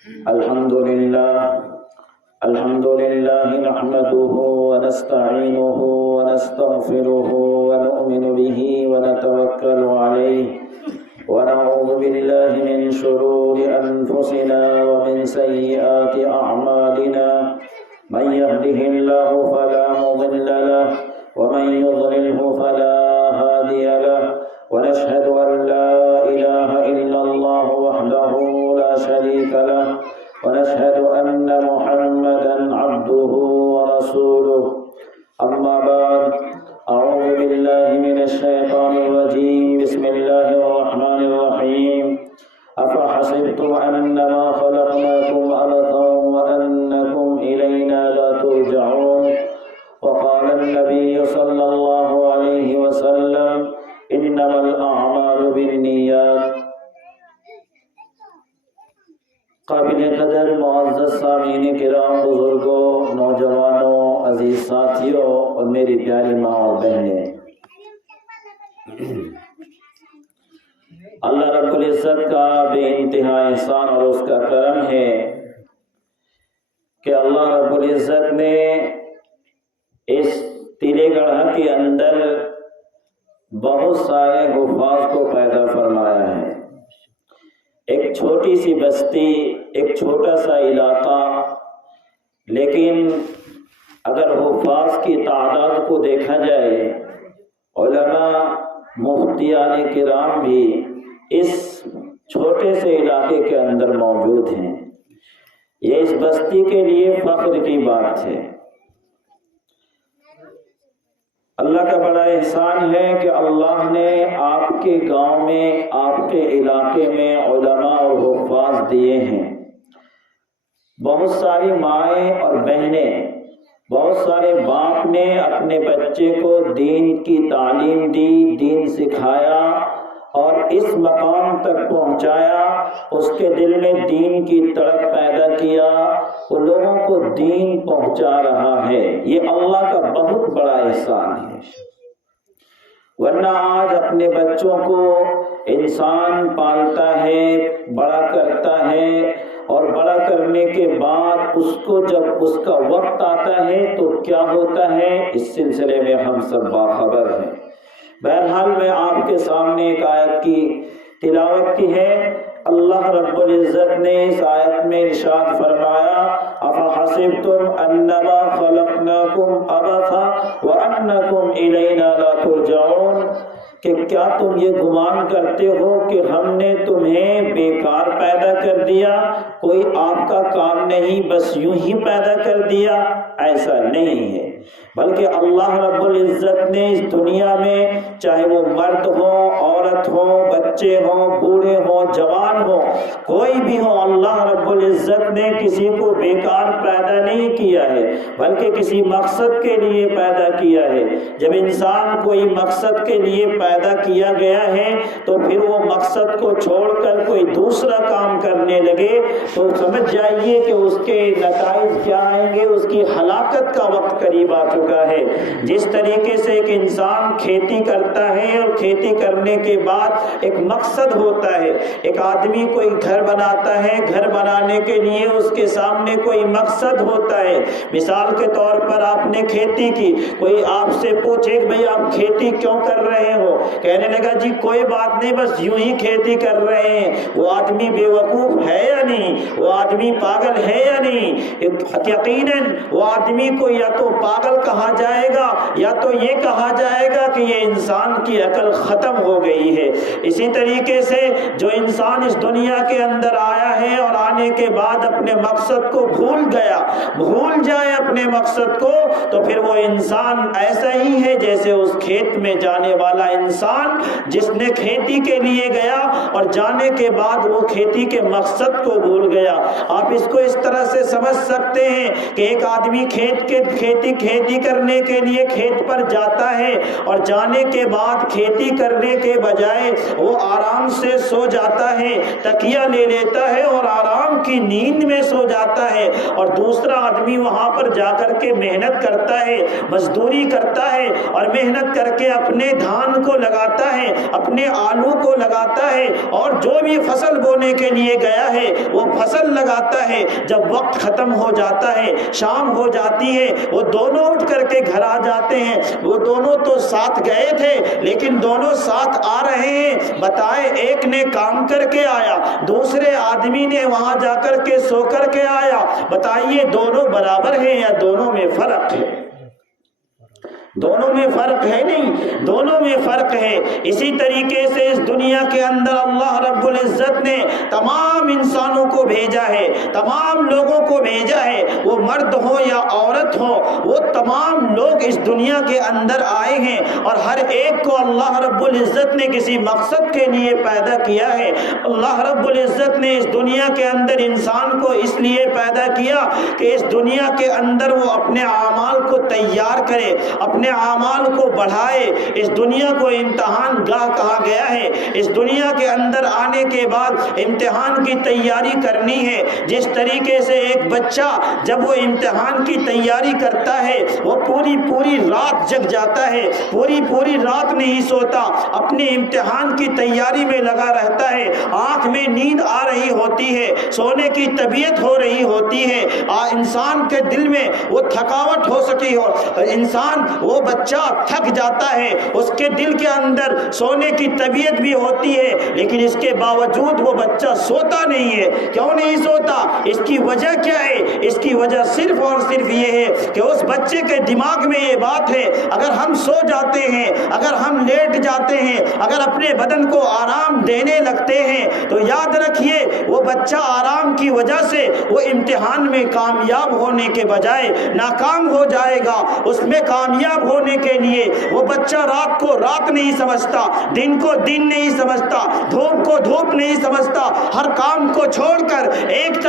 الحمد لله نحمده ونستعينه ونستغفره ونؤمن به ونتوكل عليه ونعوذ بالله من شرور أنفسنا ومن سيئات أعمالنا من يهده الله فلا مضل له ومن يضلله فلا هادي له ونشهد أن لا إله إلا الله وحده لا شريك له ونشهد أن محمدا عبده ورسوله أما بعد أعوذ بالله من الشيطان الرجيم بسم الله الرحمن الرحيم أفحسبتم أنما خلقناكم عبثا وأنكم إلينا لا ترجعون وقال النبي صلى الله عليه وسلم إنما الأعمال بالنيات۔ قابل قدر معزز سامعین کرام، بزرگوں، نوجوانوں، عزیز ساتھیوں اور میری پیاری ماں اور بہنیں، اللہ رب العزت کا بے انتہا احسان اور اس کا کرم ہے کہ اللہ رب العزت نے اس تیلے گڑھا کے اندر بہت سارے حفاظ کو پیدا فرمایا ہے۔ ایک چھوٹی سی بستی، ایک چھوٹا سا علاقہ، لیکن اگر حفاظ کی تعداد کو دیکھا جائے، علماء، مفتیان کرام بھی اس چھوٹے سے علاقے کے اندر موجود ہیں۔ یہ اس بستی کے لیے فخر کی بات ہے۔ اللہ کا بڑا احسان ہے کہ اللہ نے آپ کے گاؤں میں، آپ کے علاقے میں علماء اور حفاظ دیے ہیں۔ بہت ساری مائیں اور بہنیں، بہت سارے باپ نے اپنے بچے کو دین کی تعلیم دی، دین سکھایا اور اس مقام تک پہنچایا، اس کے دل میں دین کی تڑپ پیدا کیا، وہ لوگوں کو دین پہنچا رہا ہے۔ یہ اللہ کا بہت بڑا احسان ہے۔ ورنہ آج اپنے بچوں کو انسان پالتا ہے، بڑا کرتا ہے، اور بڑا کرنے کے بعد اس کو جب اس کا وقت آتا ہے تو کیا ہوتا ہے، اس سلسلے میں ہم سب باخبر ہیں۔ بہرحال میں آپ کے سامنے ایک آیت کی تلاوت کی ہے۔ اللہ رب العزت نے اس آیت میں ارشاد فرمایا، افحسبتم انما خلقناکم عبثا وانکم الینا لا ترجعون، کہ کیا تم یہ گمان کرتے ہو کہ ہم نے تمہیں بیکار پیدا کر دیا، کوئی آپ کا کام نہیں، بس یوں ہی پیدا کر دیا؟ ایسا نہیں ہے، بلکہ اللہ رب العزت نے اس دنیا میں چاہے وہ مرد ہو، عورت ہو، بچے ہوں، بوڑھے ہوں، جوان ہوں، کوئی بھی ہو، اللہ رب العزت نے کسی کو بیکار پیدا نہیں کیا ہے، بلکہ کسی مقصد کے لیے پیدا کیا ہے۔ جب انسان کوئی مقصد کے لیے پیدا کیا گیا ہے تو پھر وہ مقصد کو چھوڑ کر کوئی دوسرا کام کرنے لگے تو سمجھ جائیے کہ اس کے نتائج کیا آئیں گے، اس کی ہلاکت کا وقت قریب آ چکا ہے۔ جس طریقے سے ایک انسان کھیتی کرتا ہے اور کھیتی کرنے کے بعد ایک مقصد ہوتا ہے، ایک آدمی کوئی گھر بناتا ہے، گھر بنانے کے لیے اس کے سامنے کوئی مقصد ہوتا ہے۔ مثال کے طور پر آپ نے کھیتی کی، کوئی آپ سے پوچھے کہ بھئی آپ کھیتی کیوں کر رہے ہو، کہنے لگا جی کوئی بات نہیں، بس یوں ہی کھیتی کر رہے ہیں۔ وہ آدمی بے وقوف ہے یا نہیں؟ وہ آدمی پاگل ہے یا نہیں؟ یقیناً وہ آدمی کو یا تو پاگل کہا جائے گا یا تو یہ کہا جائے گا کہ یہ انسان کی عقل ختم ہو گئی ہے۔ اسی طریقے سے جو انسان اس دنیا کے اندر آیا ہے اور آنے کے بعد اپنے مقصد کو بھول گیا، بھول جائے اپنے مقصد کو، تو پھر وہ انسان ایسا ہی ہے جیسے اس کھیت میں جانے والا انسان جس نے کھیتی کے لیے گیا اور جانے کے بعد وہ کھیتی کے مقصد کو بھول گیا۔ آپ اس کو اس طرح سے سمجھ سکتے ہیں کہ ایک آدمی کھیتی کرنے کے لیے کھیت پر جاتا ہے اور جانے کے بعد کھیتی کرنے کے بجائے وہ آرام سے سو جاتا ہے، تکیہ لے لیتا ہے اور آرام کی نیند میں سو جاتا ہے، اور دوسرا آدمی وہاں پر جا کر کے محنت کرتا ہے، مزدوری کرتا ہے اور محنت کر کے اپنے دھان کو لگاتا ہے، اپنے آلو کو لگاتا ہے اور جو بھی فصل بونے کے لیے لیے گیا ہے وہ فصل لگاتا ہے، جب وقت ختم ہو جاتا ہے، شام ہو جاتی ہے، وہ دونوں اٹھ کر کے گھر آ جاتے ہیں۔ وہ دونوں تو ساتھ گئے تھے لیکن دونوں ساتھ آ رہے ہیں، بتائے ایک نے کام کر کے آیا، دوسرے آدمی نے وہاں جا کر کے سو کر کے آیا، بتائیے دونوں برابر ہیں یا دونوں میں فرق ہے؟ دونوں میں فرق ہے نہیں، دونوں میں فرق ہے۔ اسی طریقے سے اس دنیا کے اندر اللہ رب العزت نے تمام انسانوں کو بھیجا ہے، تمام لوگوں کو بھیجا ہے، وہ مرد ہو یا عورت ہو، وہ تمام لوگ اس دنیا کے اندر آئے ہیں اور ہر ایک کو اللہ رب العزت نے کسی مقصد کے لیے پیدا کیا ہے۔ اللہ رب العزت نے اس دنیا کے اندر انسان کو اس لیے پیدا کیا کہ اس دنیا کے اندر وہ اپنے اعمال کو تیار کرے، اپنے اعمال کو بڑھائے۔ اس دنیا کو امتحان گاہ کہا گیا ہے۔ اس دنیا کے اندر آنے کے بعد امتحان کی تیاری کرنی ہے۔ جس طریقے سے ایک بچہ جب وہ امتحان کی تیاری کرتا ہے وہ پوری رات جگ جاتا ہے، پوری رات نہیں سوتا، اپنے امتحان کی تیاری میں لگا رہتا ہے، آنکھ میں نیند آ رہی ہوتی ہے، سونے کی طبیعت ہو رہی ہوتی ہے، انسان کے دل میں وہ تھکاوٹ ہو سکی ہو، انسان وہ بچہ تھک جاتا ہے، اس کے دل کے اندر سونے کی طبیعت بھی ہوتی ہے، لیکن اس کے باوجود وہ بچہ سوتا نہیں ہے۔ کیوں نہیں سوتا؟ اس کی وجہ کیا ہے؟ اس کی وجہ صرف اور صرف یہ ہے کہ اس بچے کے دماغ میں یہ بات ہے، اگر ہم سو جاتے ہیں، اگر ہم لیٹ جاتے ہیں، اگر اپنے بدن کو آرام دینے لگتے ہیں تو یاد رکھیے وہ بچہ آرام کی وجہ سے وہ امتحان میں کامیاب ہونے کے بجائے ناکام ہو جائے گا۔ اس میں کامیاب ہونے کے لیے وہ بچہ رات کو رات نہیں سمجھتا، دن کو دن نہیں سمجھتا، دھوپ کو دھوپ نہیں سمجھتا، ہر کام کو چھوڑ کر ایک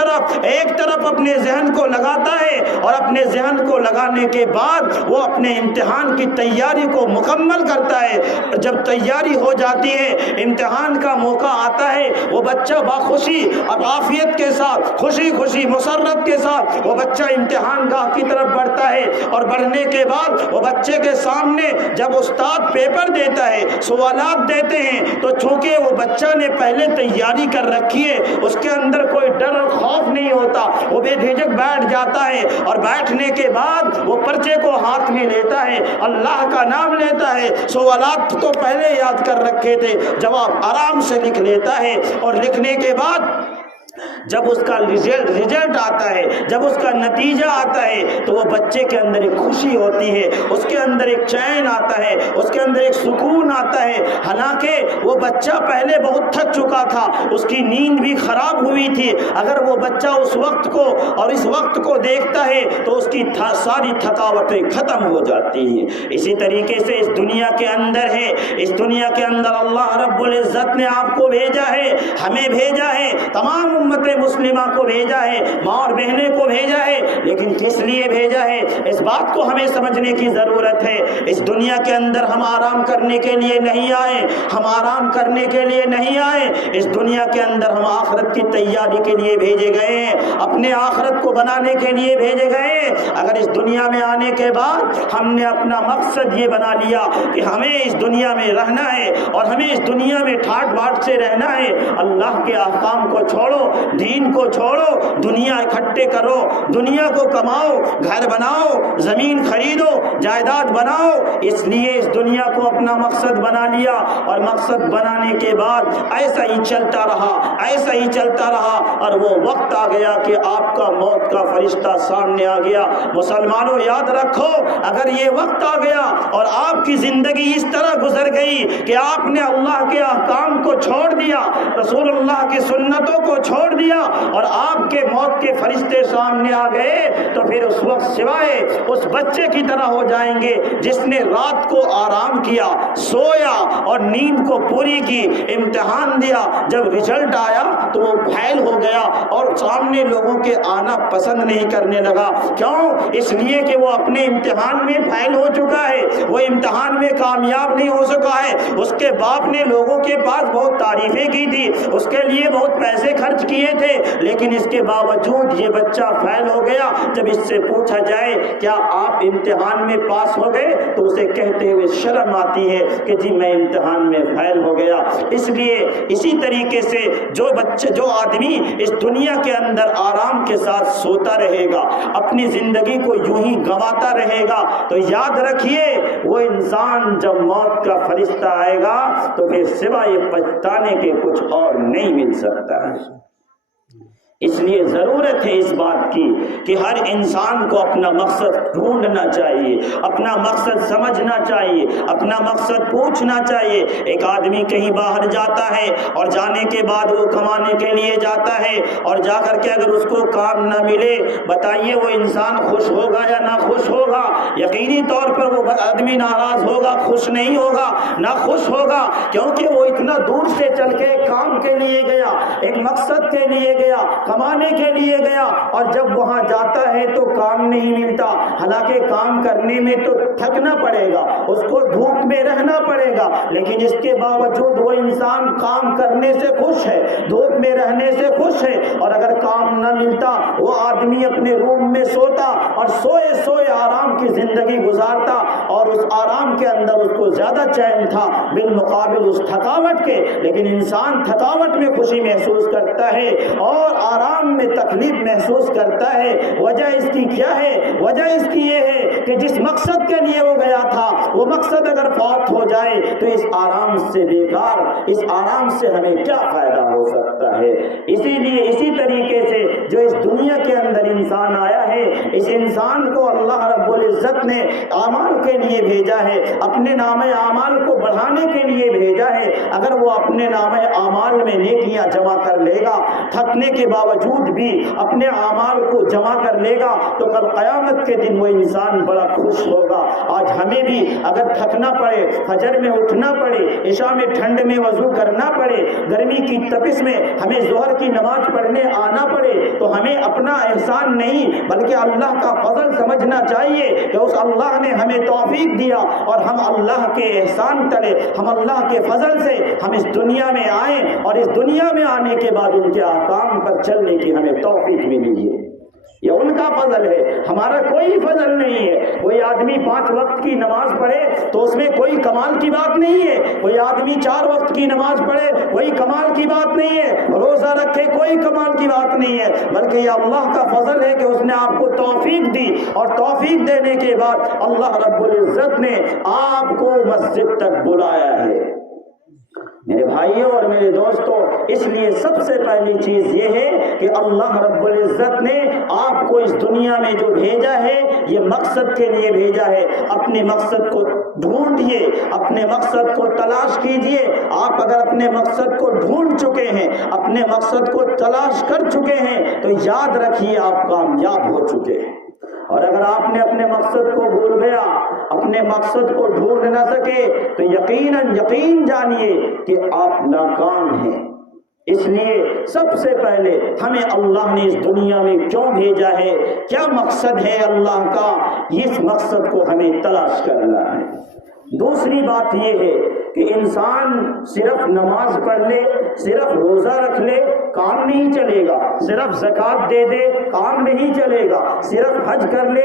طرف اپنے ذہن کو لگاتا ہے اور اپنے ذہن کو لگانے کے بعد وہ اپنے امتحان کی تیاری کو مکمل کرتا ہے۔ جب تیاری ہو جاتی ہے، امتحان کا موقع آتا ہے، وہ بچہ باخوشی اور عافیت کے ساتھ، خوشی مسرت کے ساتھ وہ بچہ امتحان گاہ کی طرف بڑھتا ہے، اور بڑھنے کے بعد وہ بچے کے سامنے جب استاد پیپر دیتا ہے، سوالات دیتے ہیں، تو چونکہ وہ بچہ نے پہلے تیاری کر رکھی ہے، اس کے اندر کوئی ڈر اور خوف نہیں ہوتا، وہ بے جھجک بیٹھ جاتا ہے، اور بیٹھنے کے بعد وہ پرچے کو ہاتھ میں لیتا ہے، اللہ کا نام لیتا ہے، سوالات تو پہلے یاد کر رکھے تھے، جواب آرام سے لکھ لیتا ہے، اور لکھنے کے بعد جب اس کا رزلٹ آتا ہے، جب اس کا نتیجہ آتا ہے، تو وہ بچے کے اندر ایک خوشی ہوتی ہے، اس کے اندر ایک چین آتا ہے، اس کے اندر ایک سکون آتا ہے۔ حالانکہ وہ بچہ پہلے بہت تھک چکا تھا، اس کی نیند بھی خراب ہوئی تھی، اگر وہ بچہ اس وقت کو اور اس وقت کو دیکھتا ہے تو اس کی ساری تھکاوٹیں ختم ہو جاتی ہیں۔ اسی طریقے سے اس دنیا کے اندر ہے، اس دنیا کے اندر اللہ رب العزت نے آپ کو بھیجا ہے، ہمیں بھیجا ہے، تمام امت مسلمہ کو بھیجا ہے، ماں اور بہنیں کو بھیجا ہے، لیکن کس لیے بھیجا ہے اس بات کو ہمیں سمجھنے کی ضرورت ہے۔ اس دنیا کے اندر ہم آرام کرنے کے لیے نہیں آئے، ہم آرام کرنے کے لیے نہیں آئے، اس دنیا کے اندر ہم آخرت کی تیاری کے لیے بھیجے گئے ہیں، اپنے آخرت کو بنانے کے لیے بھیجے گئے ہیں۔ اگر اس دنیا میں آنے کے بعد ہم نے اپنا مقصد یہ بنا لیا کہ ہمیں اس دنیا میں رہنا ہے اور ہمیں اس دنیا میں ٹھاٹ باٹ سے رہنا ہے، اللہ کے احکام کو چھوڑو، دین کو چھوڑو، دنیا اکٹھے کرو، دنیا کو کماؤ، گھر بناؤ، زمین خریدو، جائیداد بناؤ، اس لیے اس دنیا کو اپنا مقصد بنا لیا، اور مقصد بنانے کے بعد ایسا ہی چلتا رہا اور وہ وقت آ گیا کہ آپ کا موت کا فرشتہ سامنے آ گیا۔ مسلمانوں یاد رکھو، اگر یہ وقت آ گیا اور آپ کی زندگی اس طرح گزر گئی کہ آپ نے اللہ کے احکام کو چھوڑ دیا، رسول اللہ کی سنتوں کو چھوڑ دیا، اور آپ کے موت کے فرشتے سامنے آ گئے، تو پھر اس وقت سوائے اس بچے کی طرح ہو جائیں گے جس نے رات کو آرام کیا، سویا اور نیند کو پوری کی، امتحان دیا، جب رزلٹ آیا تو وہ فیل ہو گیا اور سامنے لوگوں کے آنا پسند نہیں کرنے لگا۔ کیوں؟ اس لیے کہ وہ اپنے امتحان میں فیل ہو چکا ہے، وہ امتحان میں کامیاب نہیں ہو سکا ہے۔ اس کے باپ نے لوگوں کے پاس بہت تعریفیں کی تھی، اس کے لیے بہت پیسے خرچ کیے تھے، لیکن اس کے باوجود یہ بچہ فیل ہو گیا۔ جب اس سے پوچھا جائے کیا آپ امتحان میں پاس ہو گئے تو اسے کہتے ہوئے شرم آتی ہے کہ جی میں امتحان میں فیل ہو گیا۔ اس لیے اسی طریقے سے جو آدمی اس دنیا کے اندر آرام کے ساتھ سوتا رہے گا، اپنی زندگی کو یوں ہی گنواتا رہے گا، تو یاد رکھیے وہ انسان جب موت کا فرشتہ آئے گا تو پھر سوائے پچھتانے کے کچھ اور نہیں مل سکتا ہے۔ اس لیے ضرورت ہے اس بات کی کہ ہر انسان کو اپنا مقصد ڈھونڈنا چاہیے، اپنا مقصد سمجھنا چاہیے، اپنا مقصد پوچھنا چاہیے۔ ایک آدمی کہیں باہر جاتا ہے اور جانے کے بعد وہ کمانے کے لیے جاتا ہے، اور جا کر کے اگر اس کو کام نہ ملے، بتائیے وہ انسان خوش ہوگا یا نہ خوش ہوگا؟ یقینی طور پر وہ آدمی ناراض ہوگا، خوش نہیں ہوگا، نہ خوش ہوگا، کیونکہ وہ اتنا دور سے چل کے کام کے لیے گیا، ایک مقصد کے لیے گیا، کمانے کے لیے گیا، اور جب وہاں جاتا ہے تو کام نہیں ملتا۔ حالانکہ کام کرنے میں تو تھکنا پڑے گا، اس کو دھوپ میں رہنا پڑے گا، لیکن اس کے باوجود وہ انسان کام کرنے سے خوش ہے، دھوپ میں رہنے سے خوش ہے۔ اور اگر کام نہ ملتا وہ آدمی اپنے روم میں سوتا اور سوئے سوئے آرام کی زندگی گزارتا، اور اس آرام کے اندر اس کو زیادہ چین تھا بالمقابل اس تھکاوٹ کے۔ لیکن انسان تھکاوٹ میں خوشی محسوس کرتا ہے اور آرام میں تکلیف محسوس کرتا ہے۔ وجہ اس کی کیا ہے؟ وجہ اس کی یہ ہے کہ جس مقصد کے لیے وہ گیا تھا وہ مقصد اگر فوت ہو جائے تو اس آرام سے بیکار، اس آرام سے ہمیں کیا فائدہ ہو سکتا ہے؟ اسی لیے اسی طریقے سے جو اس دنیا کے اندر انسان آیا ہے، اس انسان کو اللہ رب العزت نے اعمال کے لیے بھیجا ہے، اپنے نام اعمال کو بڑھانے کے لیے بھیجا ہے۔ اگر وہ اپنے نام اعمال میں نیکیاں جمع کر لے گا، تھکنے کے باوجود بھی اپنے اعمال کو جمع کر لے گا، تو کل قیامت کے دن وہ انسان بڑا خوش ہوگا۔ آج ہمیں بھی اگر تھکنا پڑے، فجر میں اٹھنا پڑے، عشاء میں ٹھنڈ میں وضو کرنا پڑے، گرمی کی تپش میں ہمیں ظہر کی نماز پڑھنے آنا پڑے، تو ہمیں اپنا احسان نہیں بلکہ اللہ کا فضل سمجھنا چاہیے کہ اس اللہ نے ہمیں توفیق دیا اور ہم اللہ کے احسان تلے، ہم اللہ کے فضل سے ہم اس دنیا میں آئے، اور اس دنیا میں آنے کے بعد ان کے احکام پر چلنے کی ہمیں توفیق ملی ہے۔ یہ ان کا فضل ہے، ہمارا کوئی فضل نہیں ہے۔ کوئی آدمی 5 وقت کی نماز پڑھے تو اس میں کوئی کمال کی بات نہیں ہے، کوئی آدمی 4 وقت کی نماز پڑھے کوئی کمال کی بات نہیں ہے، روزہ رکھے کوئی کمال کی بات نہیں ہے، بلکہ یہ اللہ کا فضل ہے کہ اس نے آپ کو توفیق دی، اور توفیق دینے کے بعد اللہ رب العزت نے آپ کو مسجد تک بلایا ہے۔ میرے بھائیوں اور میرے دوستوں، اس لیے سب سے پہلی چیز یہ ہے کہ اللہ رب العزت نے آپ کو اس دنیا میں جو بھیجا ہے یہ مقصد کے لیے بھیجا ہے۔ اپنے مقصد کو ڈھونڈیے، اپنے مقصد کو تلاش کیجئے۔ آپ اگر اپنے مقصد کو ڈھونڈ چکے ہیں، اپنے مقصد کو تلاش کر چکے ہیں، تو یاد رکھیے آپ کامیاب ہو چکے ہیں۔ اور اگر آپ نے اپنے مقصد کو بھول گیا، اپنے مقصد کو ڈھونڈ نہ سکے، تو یقین جانیے کہ آپ ناکام ہیں۔ اس لیے سب سے پہلے ہمیں اللہ نے اس دنیا میں کیوں بھیجا ہے، کیا مقصد ہے اللہ کا، اس مقصد کو ہمیں تلاش کرنا ہے۔ دوسری بات یہ ہے کہ انسان صرف نماز پڑھ لے، صرف روزہ رکھ لے، کام نہیں چلے گا، صرف زکوٰۃ دے دے، کام نہیں چلے گا، صرف حج کر لے،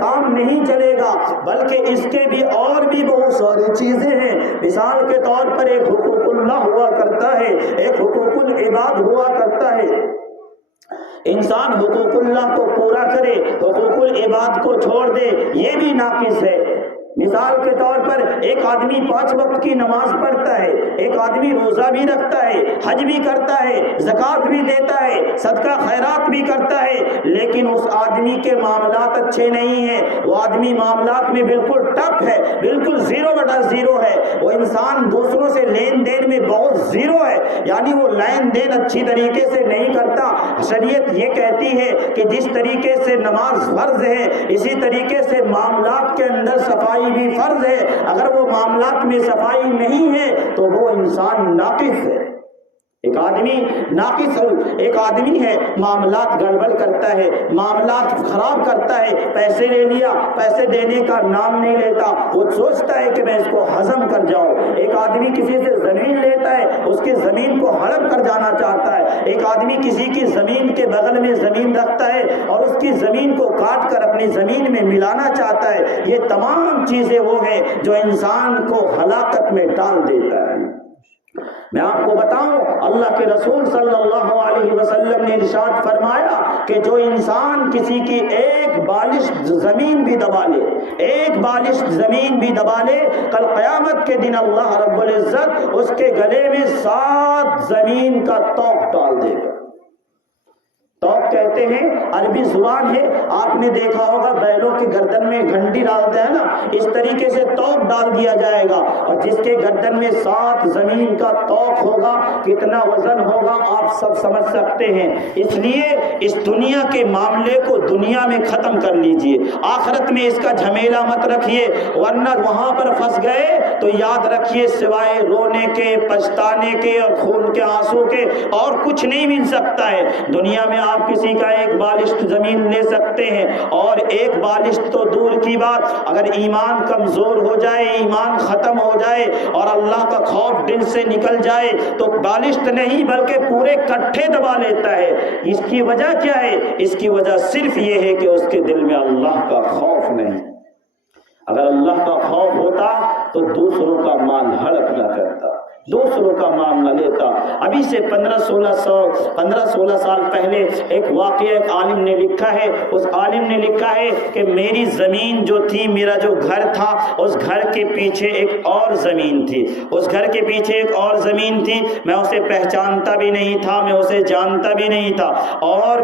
کام نہیں چلے گا، بلکہ اس کے بھی اور بھی بہت ساری چیزیں ہیں۔ مثال کے طور پر ایک حقوق اللہ ہوا کرتا ہے، ایک حقوق العباد ہوا کرتا ہے۔ انسان حقوق اللہ کو پورا کرے، حقوق العباد کو چھوڑ دے، یہ بھی ناقص ہے۔ مثال کے طور پر ایک آدمی 5 وقت کی نماز پڑھتا ہے، ایک آدمی روزہ بھی رکھتا ہے، حج بھی کرتا ہے، زکوٰۃ بھی دیتا ہے، صدقہ خیرات بھی کرتا ہے، لیکن اس آدمی کے معاملات اچھے نہیں ہیں، وہ آدمی معاملات میں بالکل ٹپ ہے، بالکل 0/0 ہے، وہ انسان دوسروں سے لین دین میں بہت 0 ہے، یعنی وہ لین دین اچھی طریقے سے نہیں کرتا۔ شریعت یہ کہتی ہے کہ جس طریقے سے نماز فرض ہے اسی طریقے سے معاملات کے اندر صفائی بھی فرض ہے۔ اگر وہ معاملات میں صفائی نہیں ہے تو وہ انسان ناقص ہے۔ ایک آدمی ناقص ایک آدمی ہے، معاملات گڑبڑ کرتا ہے، معاملات خراب کرتا ہے، پیسے لے لیا، پیسے دینے کا نام نہیں لیتا، وہ سوچتا ہے کہ میں اس کو ہضم کر جاؤں۔ ایک آدمی کسی سے زمین لیتا ہے، اس کی زمین کو ہڑپ کر جانا چاہتا ہے۔ ایک آدمی کسی کی زمین کے بغل میں زمین رکھتا ہے اور اس کی زمین کو کاٹ کر اپنی زمین میں ملانا چاہتا ہے۔ یہ تمام چیزیں وہ ہیں جو انسان کو ہلاکت میں ڈال دیتا ہے۔ میں آپ کو بتاؤں، اللہ کے رسول صلی اللہ علیہ وسلم نے ارشاد فرمایا کہ جو انسان کسی کی ایک بالش زمین بھی دبا لے، ایک بالش زمین بھی دبا لے، کل قیامت کے دن اللہ رب العزت اس کے گلے میں 7 زمین کا طوق ڈال دے گا۔ توق کہتے ہیں، عربی زبان ہے، آپ نے دیکھا ہوگا بیلوں کے گردن میں گھنٹی ڈالتے ہیں نا، اس طریقے سے توق ڈال دیا جائے گا، اور جس کے گردن میں 7 زمین کا توق ہوگا، کتنا وزن ہوگا آپ سب سمجھ سکتے ہیں۔ اس لیے اس دنیا کے معاملے کو دنیا میں ختم کر لیجئے، آخرت میں اس کا جھمیلا مت رکھیے، ورنہ وہاں پر پھنس گئے تو یاد رکھیے سوائے رونے کے، پچھتانے کے اور خون کے آنسو کے اور کچھ نہیں مل سکتا ہے۔ دنیا میں آپ کسی کا ایک بالشت زمین لے سکتے ہیں، اور ایک بالشت تو دور کی بات، اگر ایمان کمزور ہو جائے، ایمان ختم ہو جائے اور اللہ کا خوف دل سے نکل جائے تو بالشت نہیں بلکہ پورے کٹھے دبا لیتا ہے۔ اس کی وجہ کیا ہے؟ اس کی وجہ صرف یہ ہے کہ اس کے دل میں اللہ کا خوف نہیں۔ اگر اللہ کا خوف ہوتا تو دوسروں کا مال ہڑپ نہ کرتا، دوسروں کا مال نہ لیتا۔ ابھی سے 15-16 سال پہلے ایک واقعہ ایک عالم نے لکھا ہے، اس عالم نے لکھا ہے کہ میری زمین جو تھی، میرا جو گھر تھا، اس گھر کے پیچھے ایک اور زمین تھی، اس گھر کے پیچھے ایک اور زمین تھی، میں اسے پہچانتا بھی نہیں تھا، میں اسے جانتا بھی نہیں تھا، اور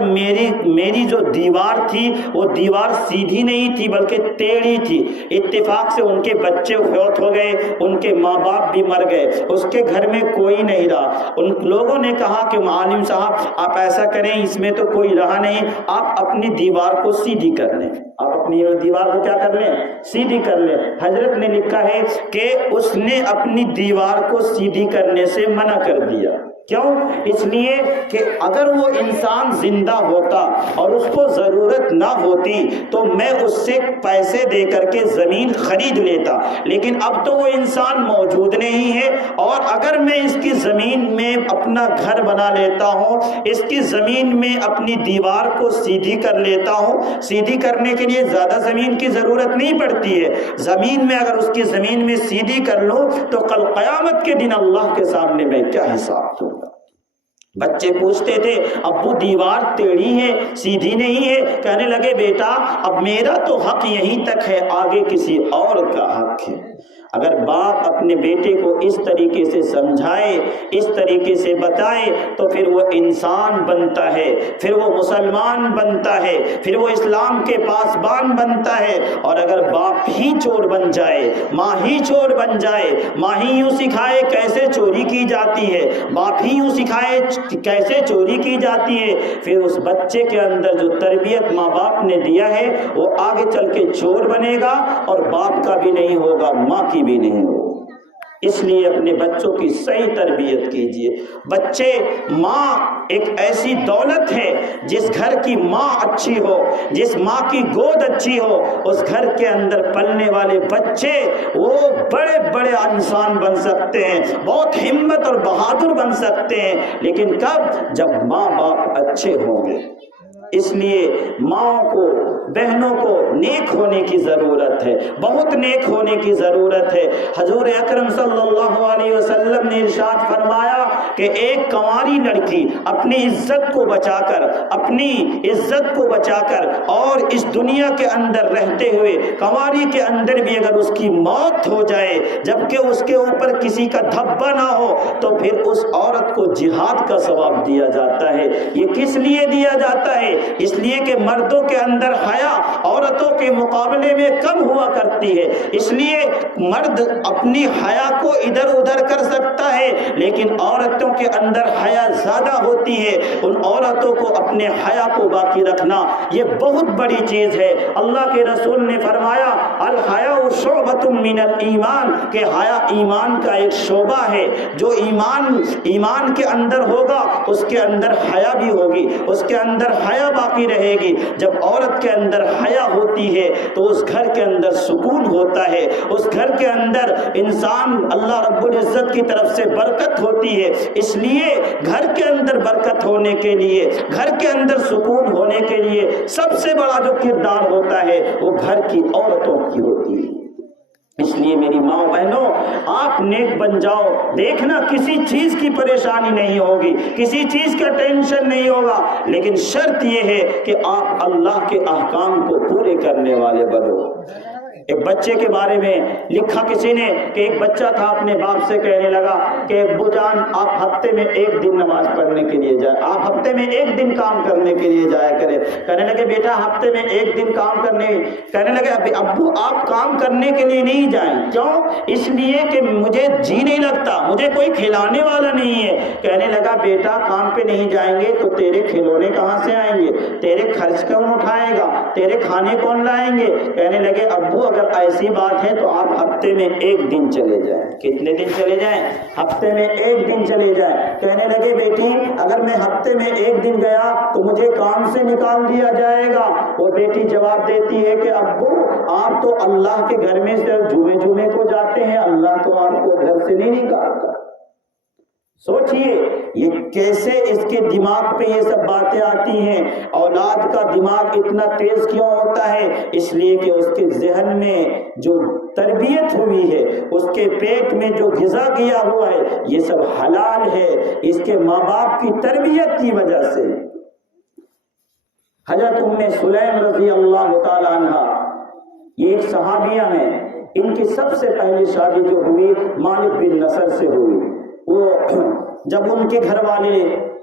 میری جو دیوار تھی وہ دیوار سیدھی نہیں تھی بلکہ ٹیڑھی تھی۔ اتفاق سے ان کے بچے فوت ہو گئے، ان کے ماں باپ بھی مر گئے، اس کے گھر میں کوئی نہیں رہا۔ ان لوگوں نے کہا کہ عالم صاحب آپ ایسا کریں، اس میں تو کوئی رہا نہیں، آپ اپنی دیوار کو سیدھی کر لیں، آپ اپنی دیوار کو کیا کر لیں؟ سیدھی کر لیں۔ حضرت نے لکھا ہے کہ اس نے اپنی دیوار کو سیدھی کرنے سے منع کر دیا۔ کیوں؟ اس لیے کہ اگر وہ انسان زندہ ہوتا اور اس کو ضرورت نہ ہوتی تو میں اس سے پیسے دے کر کے زمین خرید لیتا، لیکن اب تو وہ انسان موجود نہیں ہے، اور اگر میں اس کی زمین میں اپنا گھر بنا لیتا ہوں، اس کی زمین میں اپنی دیوار کو سیدھی کر لیتا ہوں، سیدھی کرنے کے لیے زیادہ زمین کی ضرورت نہیں پڑتی ہے، زمین میں اگر اس کی زمین میں سیدھی کر لوں تو کل قیامت کے دن اللہ کے سامنے میں کیا حساب دوں گا۔ بچے پوچھتے تھے ابو دیوار ٹیڑھی ہے، سیدھی نہیں ہے، کہنے لگے بیٹا اب میرا تو حق یہیں تک ہے، آگے کسی اور کا حق ہے۔ اگر باپ اپنے بیٹے کو اس طریقے سے سمجھائے، اس طریقے سے بتائے تو پھر وہ انسان بنتا ہے، پھر وہ مسلمان بنتا ہے، پھر وہ اسلام کے پاسبان بنتا ہے۔ اور اگر باپ ہی چور بن جائے، ماں ہی چور بن جائے، ماں ہی یوں سکھائے کیسے چوری کی جاتی ہے، باپ ہی یوں سکھائے کیسے چوری کی جاتی ہے، پھر اس بچے کے اندر جو تربیت ماں باپ نے دیا ہے وہ آگے چل کے چور بنے گا، اور باپ کا بھی نہیں ہوگا، ماں کی بھی نہیں ہوگا۔ اس لیے اپنے بچوں کی صحیح تربیت کیجیے۔ بچے، ماں ایک ایسی دولت ہے، جس گھر کی ماں اچھی ہو، جس ماں کی گود اچھی ہو، اس گھر کے اندر پلنے والے بچے وہ بڑے بڑے انسان بن سکتے ہیں، بہت ہمت اور بہادر بن سکتے ہیں، لیکن کب؟ جب ماں باپ اچھے ہوں گے۔ اس لیے ماں کو، بہنوں کو نیک ہونے کی ضرورت ہے، بہت نیک ہونے کی ضرورت ہے۔ حضور اکرم صلی اللہ علیہ وسلم نے ارشاد فرمایا کہ ایک کنواری لڑکی اپنی عزت کو بچا کر، اپنی عزت کو بچا کر اور اس دنیا کے اندر رہتے ہوئے کنواری کے اندر بھی اگر اس کی موت ہو جائے جبکہ اس کے اوپر کسی کا دھبا نہ ہو تو پھر اس عورت کو جہاد کا ثواب دیا جاتا ہے۔ یہ کس لیے دیا جاتا ہے؟ اس لیے کہ مردوں کے اندر حیا، عورت عورتوں کے مقابلے میں کم ہوا کرتی ہے، اس لیے مرد اپنی حیا کو ادھر ادھر کر سکتا ہے لیکن عورتوں کے اندر حیا زیادہ ہوتی ہے۔ ان عورتوں کو اپنے حیا کو باقی رکھنا یہ بہت بڑی چیز ہے۔ اللہ کے رسول نے فرمایا الحیاء شعبۃ من الایمان، کہ حیا ایمان کا ایک شعبہ ہے۔ جو ایمان کے اندر ہوگا اس کے اندر حیا بھی ہوگی، اس کے اندر حیا باقی رہے گی۔ جب عورت کے اندر حیا ہوتی ہے تو اس گھر کے اندر سکون ہوتا ہے، اس گھر کے اندر انسان اللہ رب العزت کی طرف سے برکت ہوتی ہے۔ اس لیے گھر کے اندر برکت ہونے کے لیے، گھر کے اندر سکون ہونے کے لیے سب سے بڑا جو کردار ہوتا ہے وہ گھر کی عورتوں کی ہوتی ہے۔ اس لیے میری ماں بہنوں، آپ نیک بن جاؤ، دیکھنا کسی چیز کی پریشانی نہیں ہوگی، کسی چیز کا ٹینشن نہیں ہوگا، لیکن شرط یہ ہے کہ آپ اللہ کے احکام کو پورے کرنے والے بنو۔ ایک بچے کے بارے میں لکھا کسی نے کہ ایک بچہ تھا، اپنے باپ سے کہنے لگا کہ ابو جان آپ ہفتے میں ایک دن نماز پڑھنے کے لیے جائیں، آپ ہفتے میں ایک دن کام کرنے کے لیے جایا کریں۔ کہنے لگے بیٹا ہفتے میں ایک دن کام کرنے، کہنے لگے ابو آپ کام کرنے کے لیے نہیں جائیں، کیوں؟ اس لیے کہ مجھے جی نہیں لگتا، مجھے کوئی کھلانے والا نہیں ہے۔ کہنے لگا بیٹا کام پہ نہیں جائیں گے تو تیرے کھلونے کہاں سے آئیں گے، تیرے خرچ کون اٹھائے گا، تیرے کھانے کون لائیں گے؟ کہنے لگے ابو اگر ایسی بات ہے تو آپ ہفتے میں ایک دن چلے جائیں۔ کتنے دن چلے جائیں؟ ہفتے میں ایک دن چلے جائیں۔ کہنے لگے بیٹی اگر میں ہفتے میں ایک دن گیا تو مجھے کام سے نکال دیا جائے گا۔ اور بیٹی جواب دیتی ہے کہ ابو آپ تو اللہ کے گھر میں صرف جمعے کو جاتے ہیں، اللہ تو آپ کو گھر سے نہیں نکالتا۔ سوچئے یہ کیسے اس کے دماغ پہ یہ سب باتیں آتی ہیں۔ اولاد کا دماغ اتنا تیز کیوں ہوتا ہے؟ اس لیے کہ اس کے ذہن میں جو تربیت ہوئی ہے، اس کے پیٹ میں جو غذا گیا ہوا ہے، یہ سب حلال ہے، اس کے ماں باپ کی تربیت کی وجہ سے۔ حضرت ام سلیم رضی اللہ تعالی عنہ یہ ایک صحابیہ ہیں، ان کی سب سے پہلی شادی جو ہوئی مالک بن نصر سے ہوئی۔ وہ جب ان کے گھر والے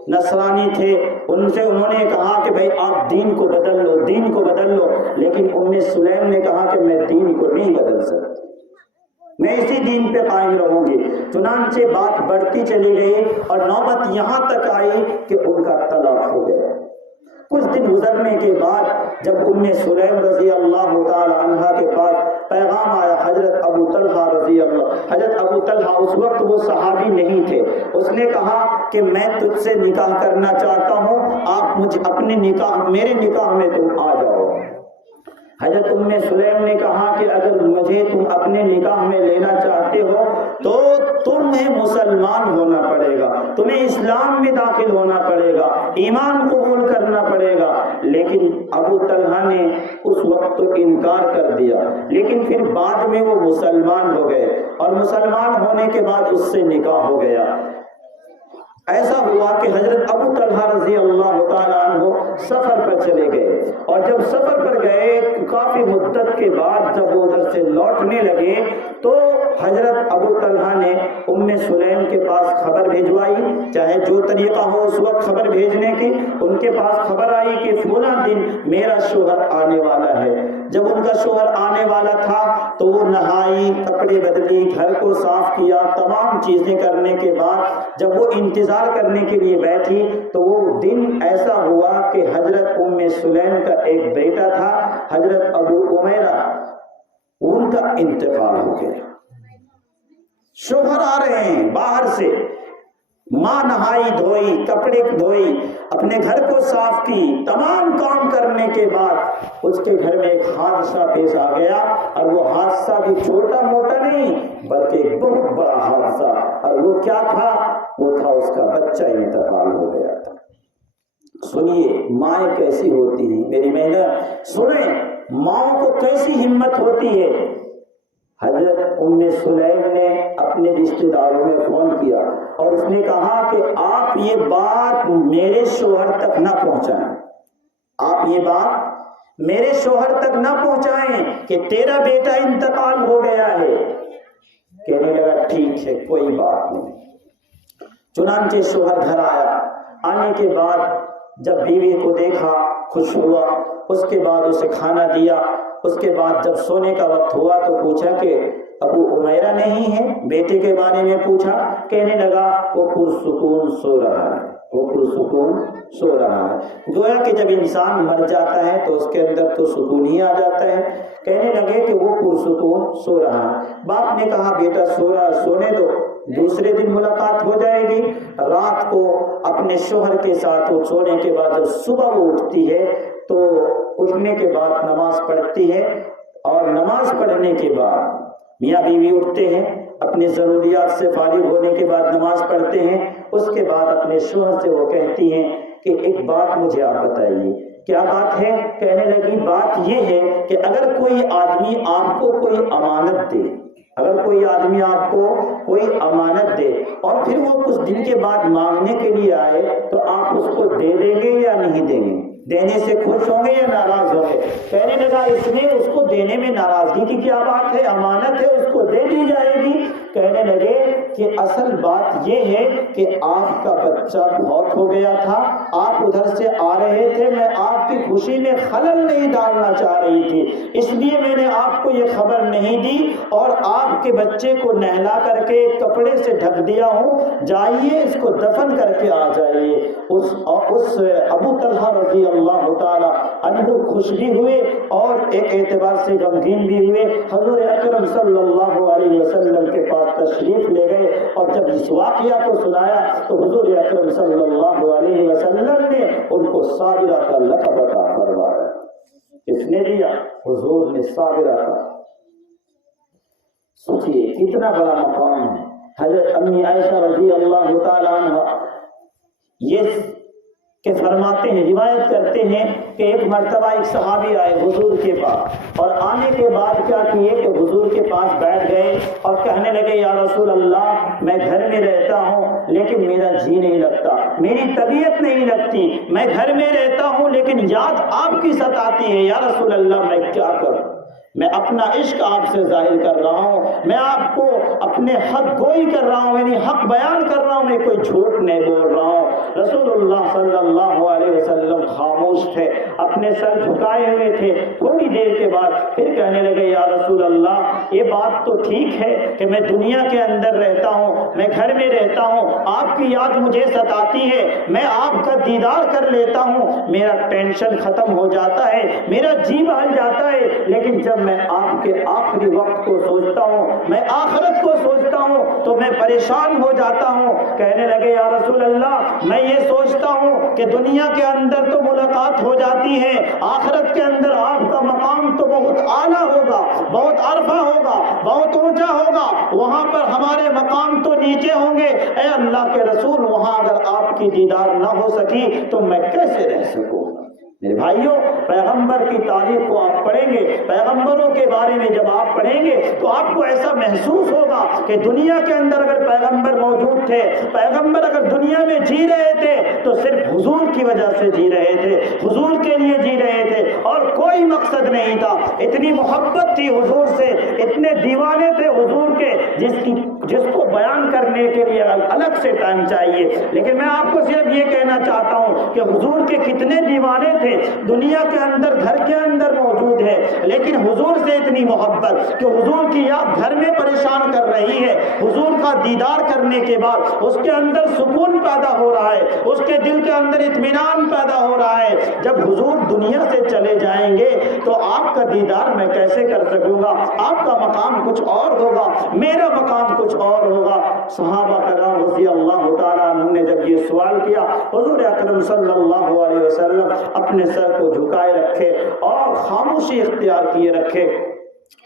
نصرانی تھے، ان سے انہوں نے کہا کہ بھائی آپ دین کو بدل لو، دین کو بدل لو، لیکن ام سلیم نے کہا کہ میں دین کو نہیں بدل سکتی، میں اسی دین پہ قائم رہوں گی۔ چنانچہ بات بڑھتی چلی گئی اور نوبت یہاں تک آئی کہ ان کا طلاق ہو گیا۔ کچھ دن گزرنے کے بعد جب ام سلیم رضی اللہ تعالی عنہ کے پاس پیغام آیا حضرت ابو طلحہ رضی اللہ، حضرت ابو طلحہ اس وقت وہ صحابی نہیں تھے، اس نے کہا کہ میں تجھ سے نکاح کرنا چاہتا ہوں، آپ مجھے اپنے نکاح، میرے نکاح میں تم آ جاؤ۔ حضرت ام سلیم نے کہا کہ اگر مجھے تم اپنے نکاح میں لینا چاہتے ہو تو تمہیں مسلمان ہونا پڑے گا، تمہیں اسلام میں داخل ہونا پڑے گا، ایمان قبول کرنا پڑے گا۔ لیکن ابو طلحہ نے اس وقت تو انکار کر دیا، لیکن پھر بعد میں وہ مسلمان ہو گئے اور مسلمان ہونے کے بعد اس سے نکاح ہو گیا۔ ایسا ہوا کہ حضرت ابو طلحہ رضی اللہ تعالیٰ عنہ سفر پر چلے گئے، اور جب سفر پر گئے کافی مدت کے بعد جب وہ ادھر سے لوٹنے لگے تو حضرت ابو طلحہ نے ام سلیم کے پاس خبر بھیجوائی، چاہے جو طریقہ ہو اس وقت خبر بھیجنے کی، ان کے پاس خبر آئی کہ فلاں دن میرا شوہر آنے والا ہے۔ جب ان کا شوہر آنے والا تھا تو وہ نہائی، کپڑے بدلی، گھر کو صاف کیا، تمام چیزیں کرنے کے بعد جب وہ انتظار کرنے کے لیے بیٹھی تو وہ دن ایسا ہوا کہ حضرت ام سلیم کا ایک بیٹا تھا حضرت ابو عمیرہ، ان کا انتقال ہو گیا۔ شوہر آ رہے ہیں باہر سے، ماں نہائی دھوئی، کپڑے دھوئی، اپنے گھر کو صاف کی، تمام کام کرنے کے بعد اس کے گھر میں ایک حادثہ پیش آ گیا، اور وہ حادثہ بھی چھوٹا موٹا نہیں بلکہ ایک بہت بڑا حادثہ، اور وہ کیا تھا؟ وہ تھا اس کا بچہ انتقال ہو گیا تھا۔ سنیے مائیں کیسی ہوتی ہیں میری محنت، سنیں ماؤں کو کیسی ہمت ہوتی ہے۔ حضرت ام سلیم نے اپنے رشتہ داروں میں فون کیا اور اس نے کہا کہ آپ یہ بات میرے شوہر تک نہ پہنچائیں، آپ یہ بات میرے شوہر تک نہ پہنچائیں کہ تیرا بیٹا انتقال ہو گیا ہے۔ کہنے لگا ٹھیک ہے کوئی بات نہیں۔ چنانچہ شوہر گھر آیا، آنے کے بعد جب بیوی کو دیکھا خوش ہوا، اس کے بعد اسے کھانا دیا۔ اس کے بعد جب سونے کا وقت ہوا تو پوچھا کہ ابو عمیرہ نہیں ہے؟ بیٹے کے بارے میں پوچھا، کہنے لگا وہ پرسکون سو رہا ہے، وہ پرسکون سو رہا ہے۔ گویا کہ جب انسان مر جاتا ہے تو اس کے اندر تو سکون ہی آ جاتا ہے۔ کہنے لگے کہ وہ پرسکون سو رہا ہے۔ باپ نے کہا بیٹا سو رہا ہے، سونے دو، دوسرے دن ملاقات ہو جائے گی۔ رات کو اپنے شوہر کے ساتھ وہ سونے کے بعد جب صبح وہ اٹھتی ہے تو اٹھنے کے بعد نماز پڑھتی ہے، اور نماز پڑھنے کے بعد میاں بیوی اٹھتے ہیں، اپنے ضروریات سے فارغ ہونے کے بعد نماز پڑھتے ہیں۔ اس کے بعد اپنے شوہر سے وہ کہتی ہیں کہ ایک بات مجھے آپ بتائیے، کیا بات ہے؟ کہنے لگی بات یہ ہے کہ اگر کوئی آدمی آپ کو کوئی امانت دے، اگر کوئی آدمی آپ کو کوئی امانت دے اور پھر وہ کچھ دن کے بعد مانگنے کے لیے آئے تو آپ اس کو دے دیں گے یا نہیں دیں گے؟ دینے سے خوش ہوں گے یا ناراض ہوں گے؟ کہنے لگا اس میں اس کو دینے میں ناراضگی کی کیا بات ہے؟ امانت ہے، اس کو دے دی جائے گی۔ کہنے لگے کہ اصل بات یہ ہے کہ آپ کا بچہ بہت ہو گیا تھا، آپ ادھر سے آ رہے تھے، میں آپ کی خوشی میں خلل نہیں ڈالنا چاہ رہی تھی، اس لیے میں نے آپ کو یہ خبر نہیں دی اور آپ کے بچے کو نہلا کر کے کپڑے سے ڈھک دیا ہوں، جائیے اس کو دفن کر کے آ جائیے۔ اس ابو طلحہ رضی اللہ تعالی عنہ خوش بھی ہوئے اور ایک اعتبار سے غمگین بھی ہوئے۔ حضور اکرم صلی اللہ علیہ وسلم کے پاس تشریف لے گئے اور جب اس واقعہ کو سنایا تو حضور اکرم صلی اللہ علیہ وسلم نے ان کو صابرہ کا لقب عطا فرمایا۔ کس نے دیا؟ حضور نے صابرہ کا۔ سوچئے کتنا بڑا مقام ہے۔ حضرت امی عائشہ رضی اللہ تعالی عنہ یہ کہ فرماتے ہیں، روایت کرتے ہیں کہ ایک مرتبہ ایک صحابی آئے حضور کے پاس، اور آنے کے بعد کیا کیے کہ حضور کے پاس بیٹھ گئے اور کہنے لگے یا رسول اللہ میں گھر میں رہتا ہوں لیکن میرا جی نہیں لگتا، میری طبیعت نہیں لگتی، میں گھر میں رہتا ہوں لیکن یاد آپ کی ستاتی ہے، یا رسول اللہ میں کیا کروں؟ میں اپنا عشق آپ سے ظاہر کر رہا ہوں، میں آپ کو اپنے حق گوئی کر رہا ہوں، یعنی حق بیان کر رہا ہوں، میں کوئی جھوٹ نہیں بول رہا ہوں۔ رسول اللہ صلی اللہ علیہ وسلم خاموش تھے، اپنے سر جھکائے ہوئے تھے۔ تھوڑی دیر کے بعد پھر کہنے لگے یا رسول اللہ یہ بات تو ٹھیک ہے کہ میں دنیا کے اندر رہتا ہوں، میں گھر میں رہتا ہوں، آپ کی یاد مجھے ستاتی ہے، میں آپ کا دیدار کر لیتا ہوں، میرا ٹینشن ختم ہو جاتا ہے، میرا جی بہل جاتا ہے، لیکن جب میں آپ کے آخری وقت کو سوچتا ہوں، میں آخرت کو سوچتا ہوں تو میں پریشان ہو جاتا ہوں۔ کہنے لگے یا رسول اللہ میں یہ سوچتا ہوں کہ دنیا کے اندر تو ملاقات ہو جاتی ہے، آخرت کے اندر آپ کا مقام تو بہت اعلیٰ ہوگا، بہت عرفہ ہوگا، بہت اونچا ہوگا، وہاں پر ہمارے مقام تو نیچے ہوں گے، اے اللہ کے رسول وہاں اگر آپ کی دیدار نہ ہو سکی تو میں کیسے رہ سکوں؟ میرے بھائیوں پیغمبر کی تاریخ کو آپ پڑھیں گے، پیغمبروں کے بارے میں جب آپ پڑھیں گے تو آپ کو ایسا محسوس ہوگا کہ دنیا کے اندر اگر پیغمبر موجود تھے، پیغمبر اگر دنیا میں جی رہے تھے تو صرف حضور کی وجہ سے جی رہے تھے، حضور کے لیے جی رہے تھے اور کوئی مقصد نہیں تھا۔ اتنی محبت تھی حضور سے، اتنے دیوانے تھے حضور کے جس کو بیان کرنے کے لیے الگ سے ٹائم چاہیے۔ لیکن میں آپ کو صرف یہ کہنا چاہتا ہوں کہ حضور کے کتنے دیوانے تھے، دنیا کے اندر گھر کے اندر موجود ہے، لیکن حضور سے اتنی محبت کہ حضور کی یاد گھر میں پریشان کر رہی ہے، حضور کا دیدار کرنے کے بعد اس کے اندر سکون پیدا ہو رہا ہے، اس کے دل کے اندر اطمینان پیدا ہو رہا ہے۔ جب حضور دنیا سے چلے جائیں گے تو آپ کا دیدار میں کیسے کر سکوں گا؟ آپ کا مقام کچھ اور ہوگا، میرا مقام کچھ اور ہوگا۔ صحابہ کرام رضی اللہ تعالیٰ عنہ نے جب یہ سوال کیا، حضور اکرم صلی اللہ علیہ وسلم اپنے سر کو جھکائے رکھے اور خاموشی اختیار کیے رکھے۔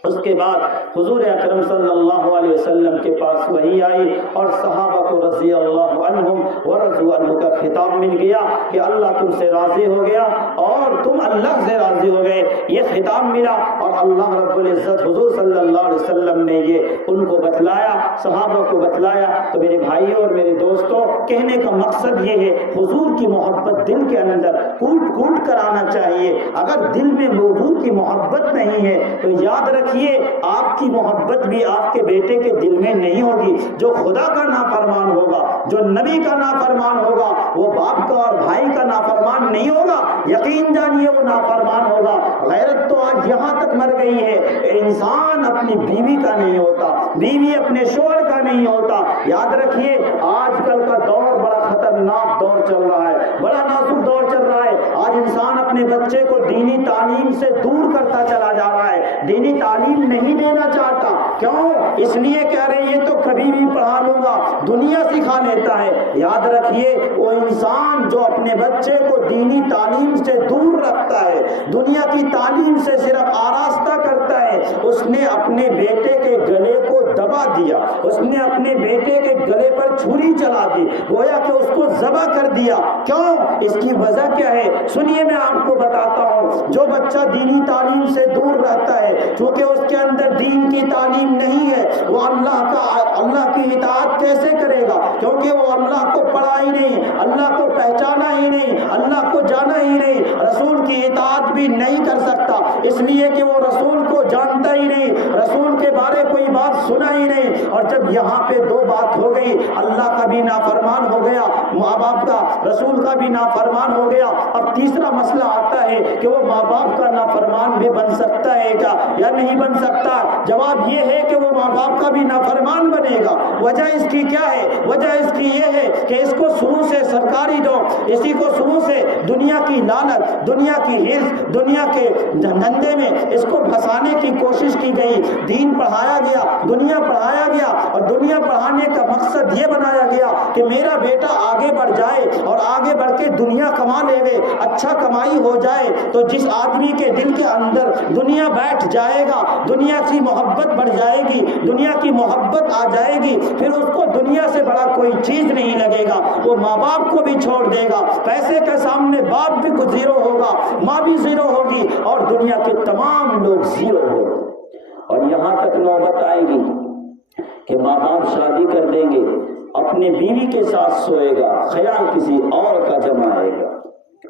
اس کے بعد حضور اکرم صلی اللہ علیہ وسلم کے پاس وحی آئی اور صحابہ کو رضی اللہ عنہم ورضوا عنہ کا خطاب مل گیا کہ اللہ تم سے راضی ہو گیا اور تم اللہ سے راضی ہو گئے، یہ خطاب ملا اور اللہ رب العزت حضور صلی اللہ علیہ وسلم نے یہ ان کو بتلایا، صحابہ کو بتلایا۔ تو میرے بھائیوں اور میرے دوستوں کہنے کا مقصد یہ ہے حضور کی محبت دل کے اندر کوٹ کوٹ کر آنا چاہیے۔ اگر دل میں حضور کی محبت نہیں ہے تو یاد رکھیے آپ کی محبت بھی آپ کے بیٹے کے دل میں نہیں ہوگی. جو خدا کا نافرمان ہوگا, جو نبی کا نافرمان ہوگا, وہ باپ کا اور بھائی کا نافرمان نہیں ہوگا. یقین جانیے وہ نافرمان ہوگا. غیرت تو آج یہاں تک مر گئی ہے, انسان اپنی بیوی کا نہیں ہوتا, بیوی اپنے شوہر کا نہیں ہوتا. یاد رکھیے آج کل کا دور بڑا خطرناک دور چل رہا ہے, بڑا نازک دور چل رہا ہے. آج انسان اپنے بچے کو دینی تعلیم سے دور کرتا چلا جا رہا ہے, دینی تعلیم نہیں دینا چاہتا. کیوں؟ اس لیے کہہ رہے یہ تو کبھی بھی پڑھا لوں گا, دنیا سکھا لیتا ہے. یاد رکھیے وہ انسان جو اپنے بچے کو دینی تعلیم سے دور رکھتا ہے, دنیا کی تعلیم سے صرف آراستہ کرتا ہے, اس نے اپنے بیٹے کے گلے کو دبا دیا, اس نے اپنے بیٹے کے گلے پر چھری چلا دی, گویا کہ اس کو ذبح کر دیا. کیوں؟ اس کی وجہ کیا ہے؟ سنیے میں آپ کو بتاتا ہوں. جو بچہ دینی تعلیم سے دور رہتا ہے, چونکہ اس کے اندر دین کی تعلیم نہیں ہے, وہ اللہ کی اطاعت کیسے کرے گا؟ کیونکہ وہ اللہ کو پڑھا ہی نہیں, اللہ کو پہچانا ہی نہیں, اللہ کو جانا ہی نہیں, رسول کی اطاعت بھی نہیں کر سکتا. اس لیے کہ وہ رسول کو جانتا ہی نہیں, رسول کے بارے کوئی بات سنا ہی نہیں. اور جب یہاں پہ دو بات ہو گئی, اللہ کا بھی نافرمان ہو گیا, ماں باپ کا, رسول کا بھی نافرمان ہو گیا. اب تیسرا مسئلہ آتا ہے کہ وہ ماں باپ کا نافرمان بھی بن سکتا ہے کیا یا نہیں بن سکتا؟ جواب یہ ہے کہ وہ ماں باپ کا بھی نافرمان بنے گا. وجہ اس کی کیا ہے؟ وجہ اس کی یہ ہے کہ اس کو شروع سے سرکاری جاب, اسی کو شروع سے دنیا کی لالچ, دنیا کی حرص, دنیا کے دھندے میں اس کو پھنسانے کی کوشش کی گئی. دین پڑھایا گیا, دنیا پڑھایا گیا, اور دنیا پڑھانے کا مقصد یہ بنایا گیا کہ میرا بیٹا آگے بڑھ جائے اور آگے بڑھ کے دنیا کما لے, اچھا کمائی ہو جائے. تو جس آدمی کے دل کے اندر دنیا بیٹھ جائے گا, دنیا کی محبت بڑھ جائے گی, دنیا کی محبت آ جائے گی, پھر اس کو دنیا سے بڑا کوئی چیز نہیں لگے گا. وہ ماں باپ کو بھی چھوڑ دے گا, پیسے کے سامنے باپ بھی کچھ زیرو ہوگا, ماں بھی زیرو ہوگی, اور دنیا کے تمام لوگ زیرو ہوں گے. اور یہاں تک نوبت آئے گی کہ ماں باپ شادی کر دیں گے, اپنے بیوی کے ساتھ سوئے گا, خیال کسی اور کا جمائے گا.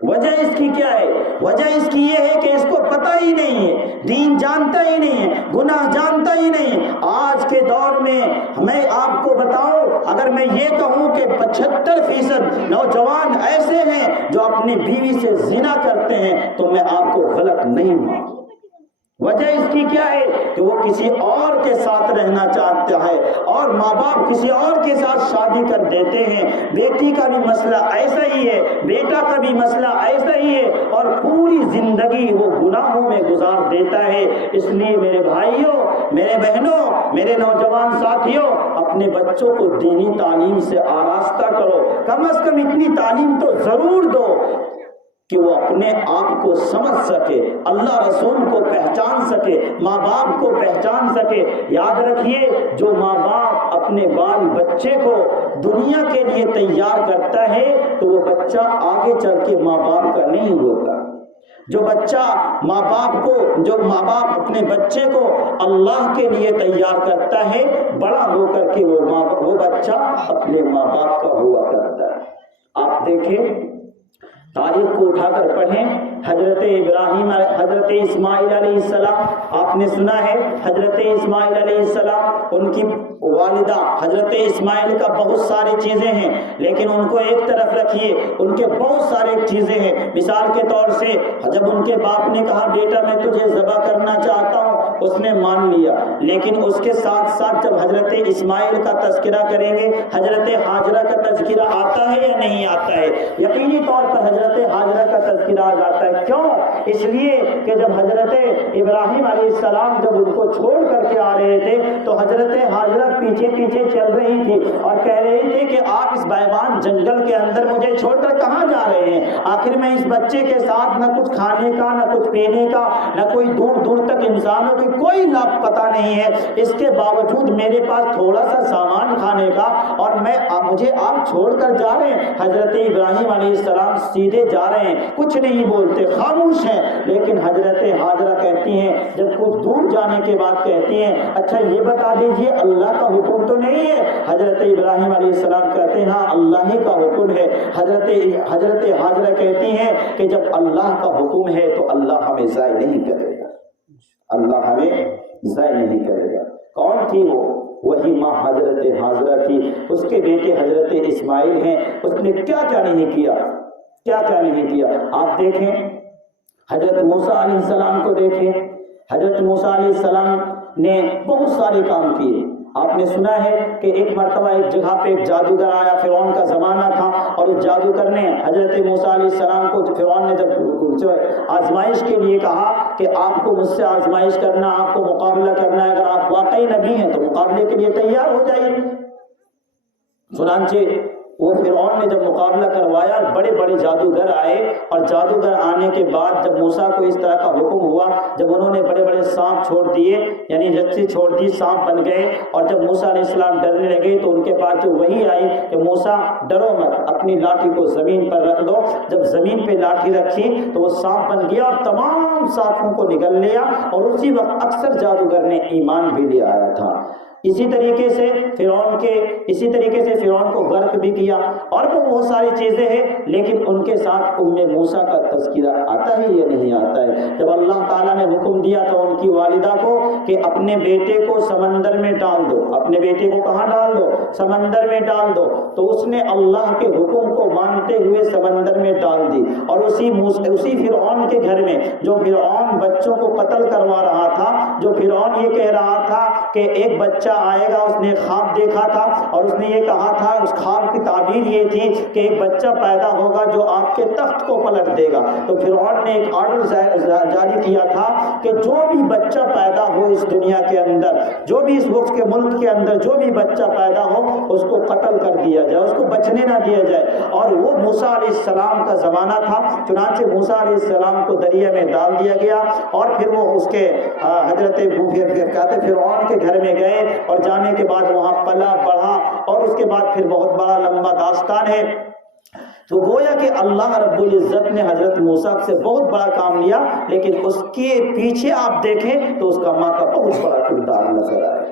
وجہ اس کی کیا ہے؟ وجہ اس کی یہ ہے کہ اس کو پتہ ہی نہیں ہے, دین جانتا ہی نہیں ہے, گناہ جانتا ہی نہیں. آج کے دور میں میں آپ کو بتاؤں, اگر میں یہ کہوں کہ 75% نوجوان ایسے ہیں جو اپنی بیوی سے زنا کرتے ہیں, تو میں آپ کو غلط نہیں مانوں. وجہ اس کی کیا ہے کہ وہ کسی اور کے ساتھ رہنا چاہتا ہے, اور ماں باپ کسی اور کے ساتھ شادی کر دیتے ہیں. بیٹی کا بھی مسئلہ ایسا ہی ہے, بیٹا کا بھی مسئلہ ایسا ہی ہے, اور پوری زندگی وہ گناہوں میں گزار دیتا ہے. اس لیے میرے بھائیوں, میرے بہنوں, میرے نوجوان ساتھیوں, اپنے بچوں کو دینی تعلیم سے آراستہ کرو. کم از کم اتنی تعلیم تو ضرور دو کہ وہ اپنے آپ کو سمجھ سکے, اللہ رسول کو پہچان سکے, ماں باپ کو پہچان سکے. یاد رکھیے جو ماں باپ اپنے بال بچے کو دنیا کے لیے تیار کرتا ہے, تو وہ بچہ آگے چل کے ماں باپ کا نہیں ہوتا. جو ماں باپ اپنے بچے کو اللہ کے لیے تیار کرتا ہے, بڑا ہو کر کے وہ بچہ اپنے ماں باپ کا ہوا کرتا ہے. آپ دیکھیں, تاریخ کو اٹھا کر پڑھیں. حضرت اسماعیل علیہ السلام, آپ نے سنا ہے حضرت اسماعیل علیہ السلام, ان کی والدہ حضرت اسماعیل کا بہت ساری چیزیں ہیں, لیکن ان کو ایک طرف رکھیے, ان کے بہت سارے چیزیں ہیں. مثال کے طور سے جب ان کے باپ نے کہا بیٹا میں تجھے ذبح کرنا چاہتا ہوں, اس نے مان لیا. لیکن اس کے ساتھ ساتھ جب حضرت اسماعیل کا تذکرہ کریں گے, حضرت ہاجرہ کا تذکرہ آتا ہے یا نہیں آتا ہے؟ یقینی طور پر حضرت ہاجرہ کا تذکرہ آ جاتا ہے. کیوں؟ اس لیے کہ جب حضرت ابراہیم علیہ السلام جب ان کو چھوڑ کر کے آ رہے تھے, تو حضرت ہاجرہ پیچھے پیچھے چل رہی تھی اور کہہ رہے تھے کہ آپ اس بیابان جنگل کے اندر مجھے چھوڑ کر کہاں جا رہے ہیں؟ آخر میں اس بچے کے ساتھ نہ کچھ کھانے کا, نہ کچھ پینے کا, نہ کوئی دور دور تک انسانوں کی کوئی لاپ پتہ نہیں ہے. اس کے باوجود میرے پاس تھوڑا سا سامان کھانے کا, اور مجھے آپ چھوڑ کر جا رہے ہیں. حضرت ابراہیم علیہ السلام سیدھے جا رہے ہیں, کچھ نہیں بولتے, خاموش ہیں. لیکن حضرت ہاجرہ کہتی ہیں, جب کچھ دور جانے کے بعد کہتی ہیں, اچھا یہ بتا دیجئے اللہ کا حکم تو نہیں ہے؟ حضرت ابراہیم علیہ السلام کہتے ہیں ہاں اللہ ہی کا حکم ہے. حضرت ہاجرہ کہتی ہیں کہ جب اللہ کا حکم ہے تو اللہ ہمیں ضائع نہیں کرے گا, اللہ ہمیں ضائع نہیں کرے گا۔ کون تھی وہ؟ وہی ماں حضرت حاجرہ تھی، اس کے بیٹے حضرت اسماعیل ہیں۔ اس نے کیا کیا نہیں کیا، کیا کیا نہیں کیا۔ آپ دیکھیں حضرت موسیٰ علیہ السلام کو دیکھیں، حضرت موسیٰ علیہ السلام نے بہت سارے کام کیے۔ آپ نے سنا ہے کہ ایک مرتبہ ایک جگہ پہ ایک جادوگر آیا، فرعون کا زمانہ تھا، اور اس جادوگر نے حضرت موسیٰ علیہ السلام کو، فرعون نے جب آزمائش کے لیے کہا کہ آپ کو مجھ سے آزمائش کرنا، آپ کو مقابلہ کرنا ہے، اگر آپ واقعی نبی ہیں تو مقابلے کے لیے تیار ہو جائیے۔ چنانچہ وہ فرعون نے جب مقابلہ کروایا، بڑے بڑے جادوگر آئے، اور جادوگر آنے کے بعد جب موسیٰ کو اس طرح کا حکم ہوا، جب انہوں نے بڑے بڑے سانپ چھوڑ دیے، یعنی رسی چھوڑ دی، سانپ بن گئے، اور جب موسیٰ علیہ السلام ڈرنے لگے تو ان کے پاس جو وحی آئی کہ موسیٰ ڈرو مت، اپنی لاٹھی کو زمین پر رکھ دو۔ جب زمین پہ لاٹھی رکھی تو وہ سانپ بن گیا اور تمام سانپوں کو نگل لیا، اور اسی وقت اکثر جادوگر نے ایمان بھی لے آیا تھا۔ اسی طریقے سے فرعون کو غرق بھی کیا، اور وہ بہت ساری چیزیں ہیں، لیکن ان کے ساتھ موسیٰ کا تذکرہ آتا ہے یا نہیں آتا ہے؟ جب اللہ تعالیٰ نے حکم دیا تھا ان کی والدہ کو کہ اپنے بیٹے کو سمندر میں ڈال دو، اپنے بیٹے کو کہاں ڈال دو؟ سمندر میں ڈال دو، تو اس نے اللہ کے حکم کو مانتے ہوئے سمندر میں ڈال دی، اور اسی فرعون کے گھر میں، جو فرعون بچوں کو قتل کروا رہا تھا، جو فرعون یہ کہہ رہا تھا کہ ایک بچہ آئے گا، اس نے خواب دیکھا تھا، اور اس نے یہ کہا تھا، اس خواب کی تعبیر یہ تھی کہ ایک بچہ پیدا ہوگا جو آپ کے تخت کو پلٹ دے گا۔ تو فرعون نے ایک آرڈر جاری کیا تھا کہ جو بھی بچہ پیدا ہو اس دنیا کے اندر، جو بھی اس وقت کے ملک کے اندر جو بھی بچہ پیدا ہو، اس کو قتل کر دیا جائے، اس کو بچنے نہ دیا جائے۔ اور وہ موسیٰ علیہ السلام کا زمانہ تھا، چنانچہ موسیٰ علیہ السلام کو دریا میں ڈال دیا گیا، اور پھر وہ اس کے حضرت فرعون کے گھر میں گئے، اور جانے کے بعد وہاں پلا بڑھا، اور اس کے بعد پھر بہت بڑا لمبا داستان ہے۔ تو گویا کہ اللہ رب العزت نے حضرت موسیٰ سے بہت بڑا کام لیا، لیکن اس کے پیچھے آپ دیکھیں تو اس کا ماں کا بہت بڑا کردار نظر آئے۔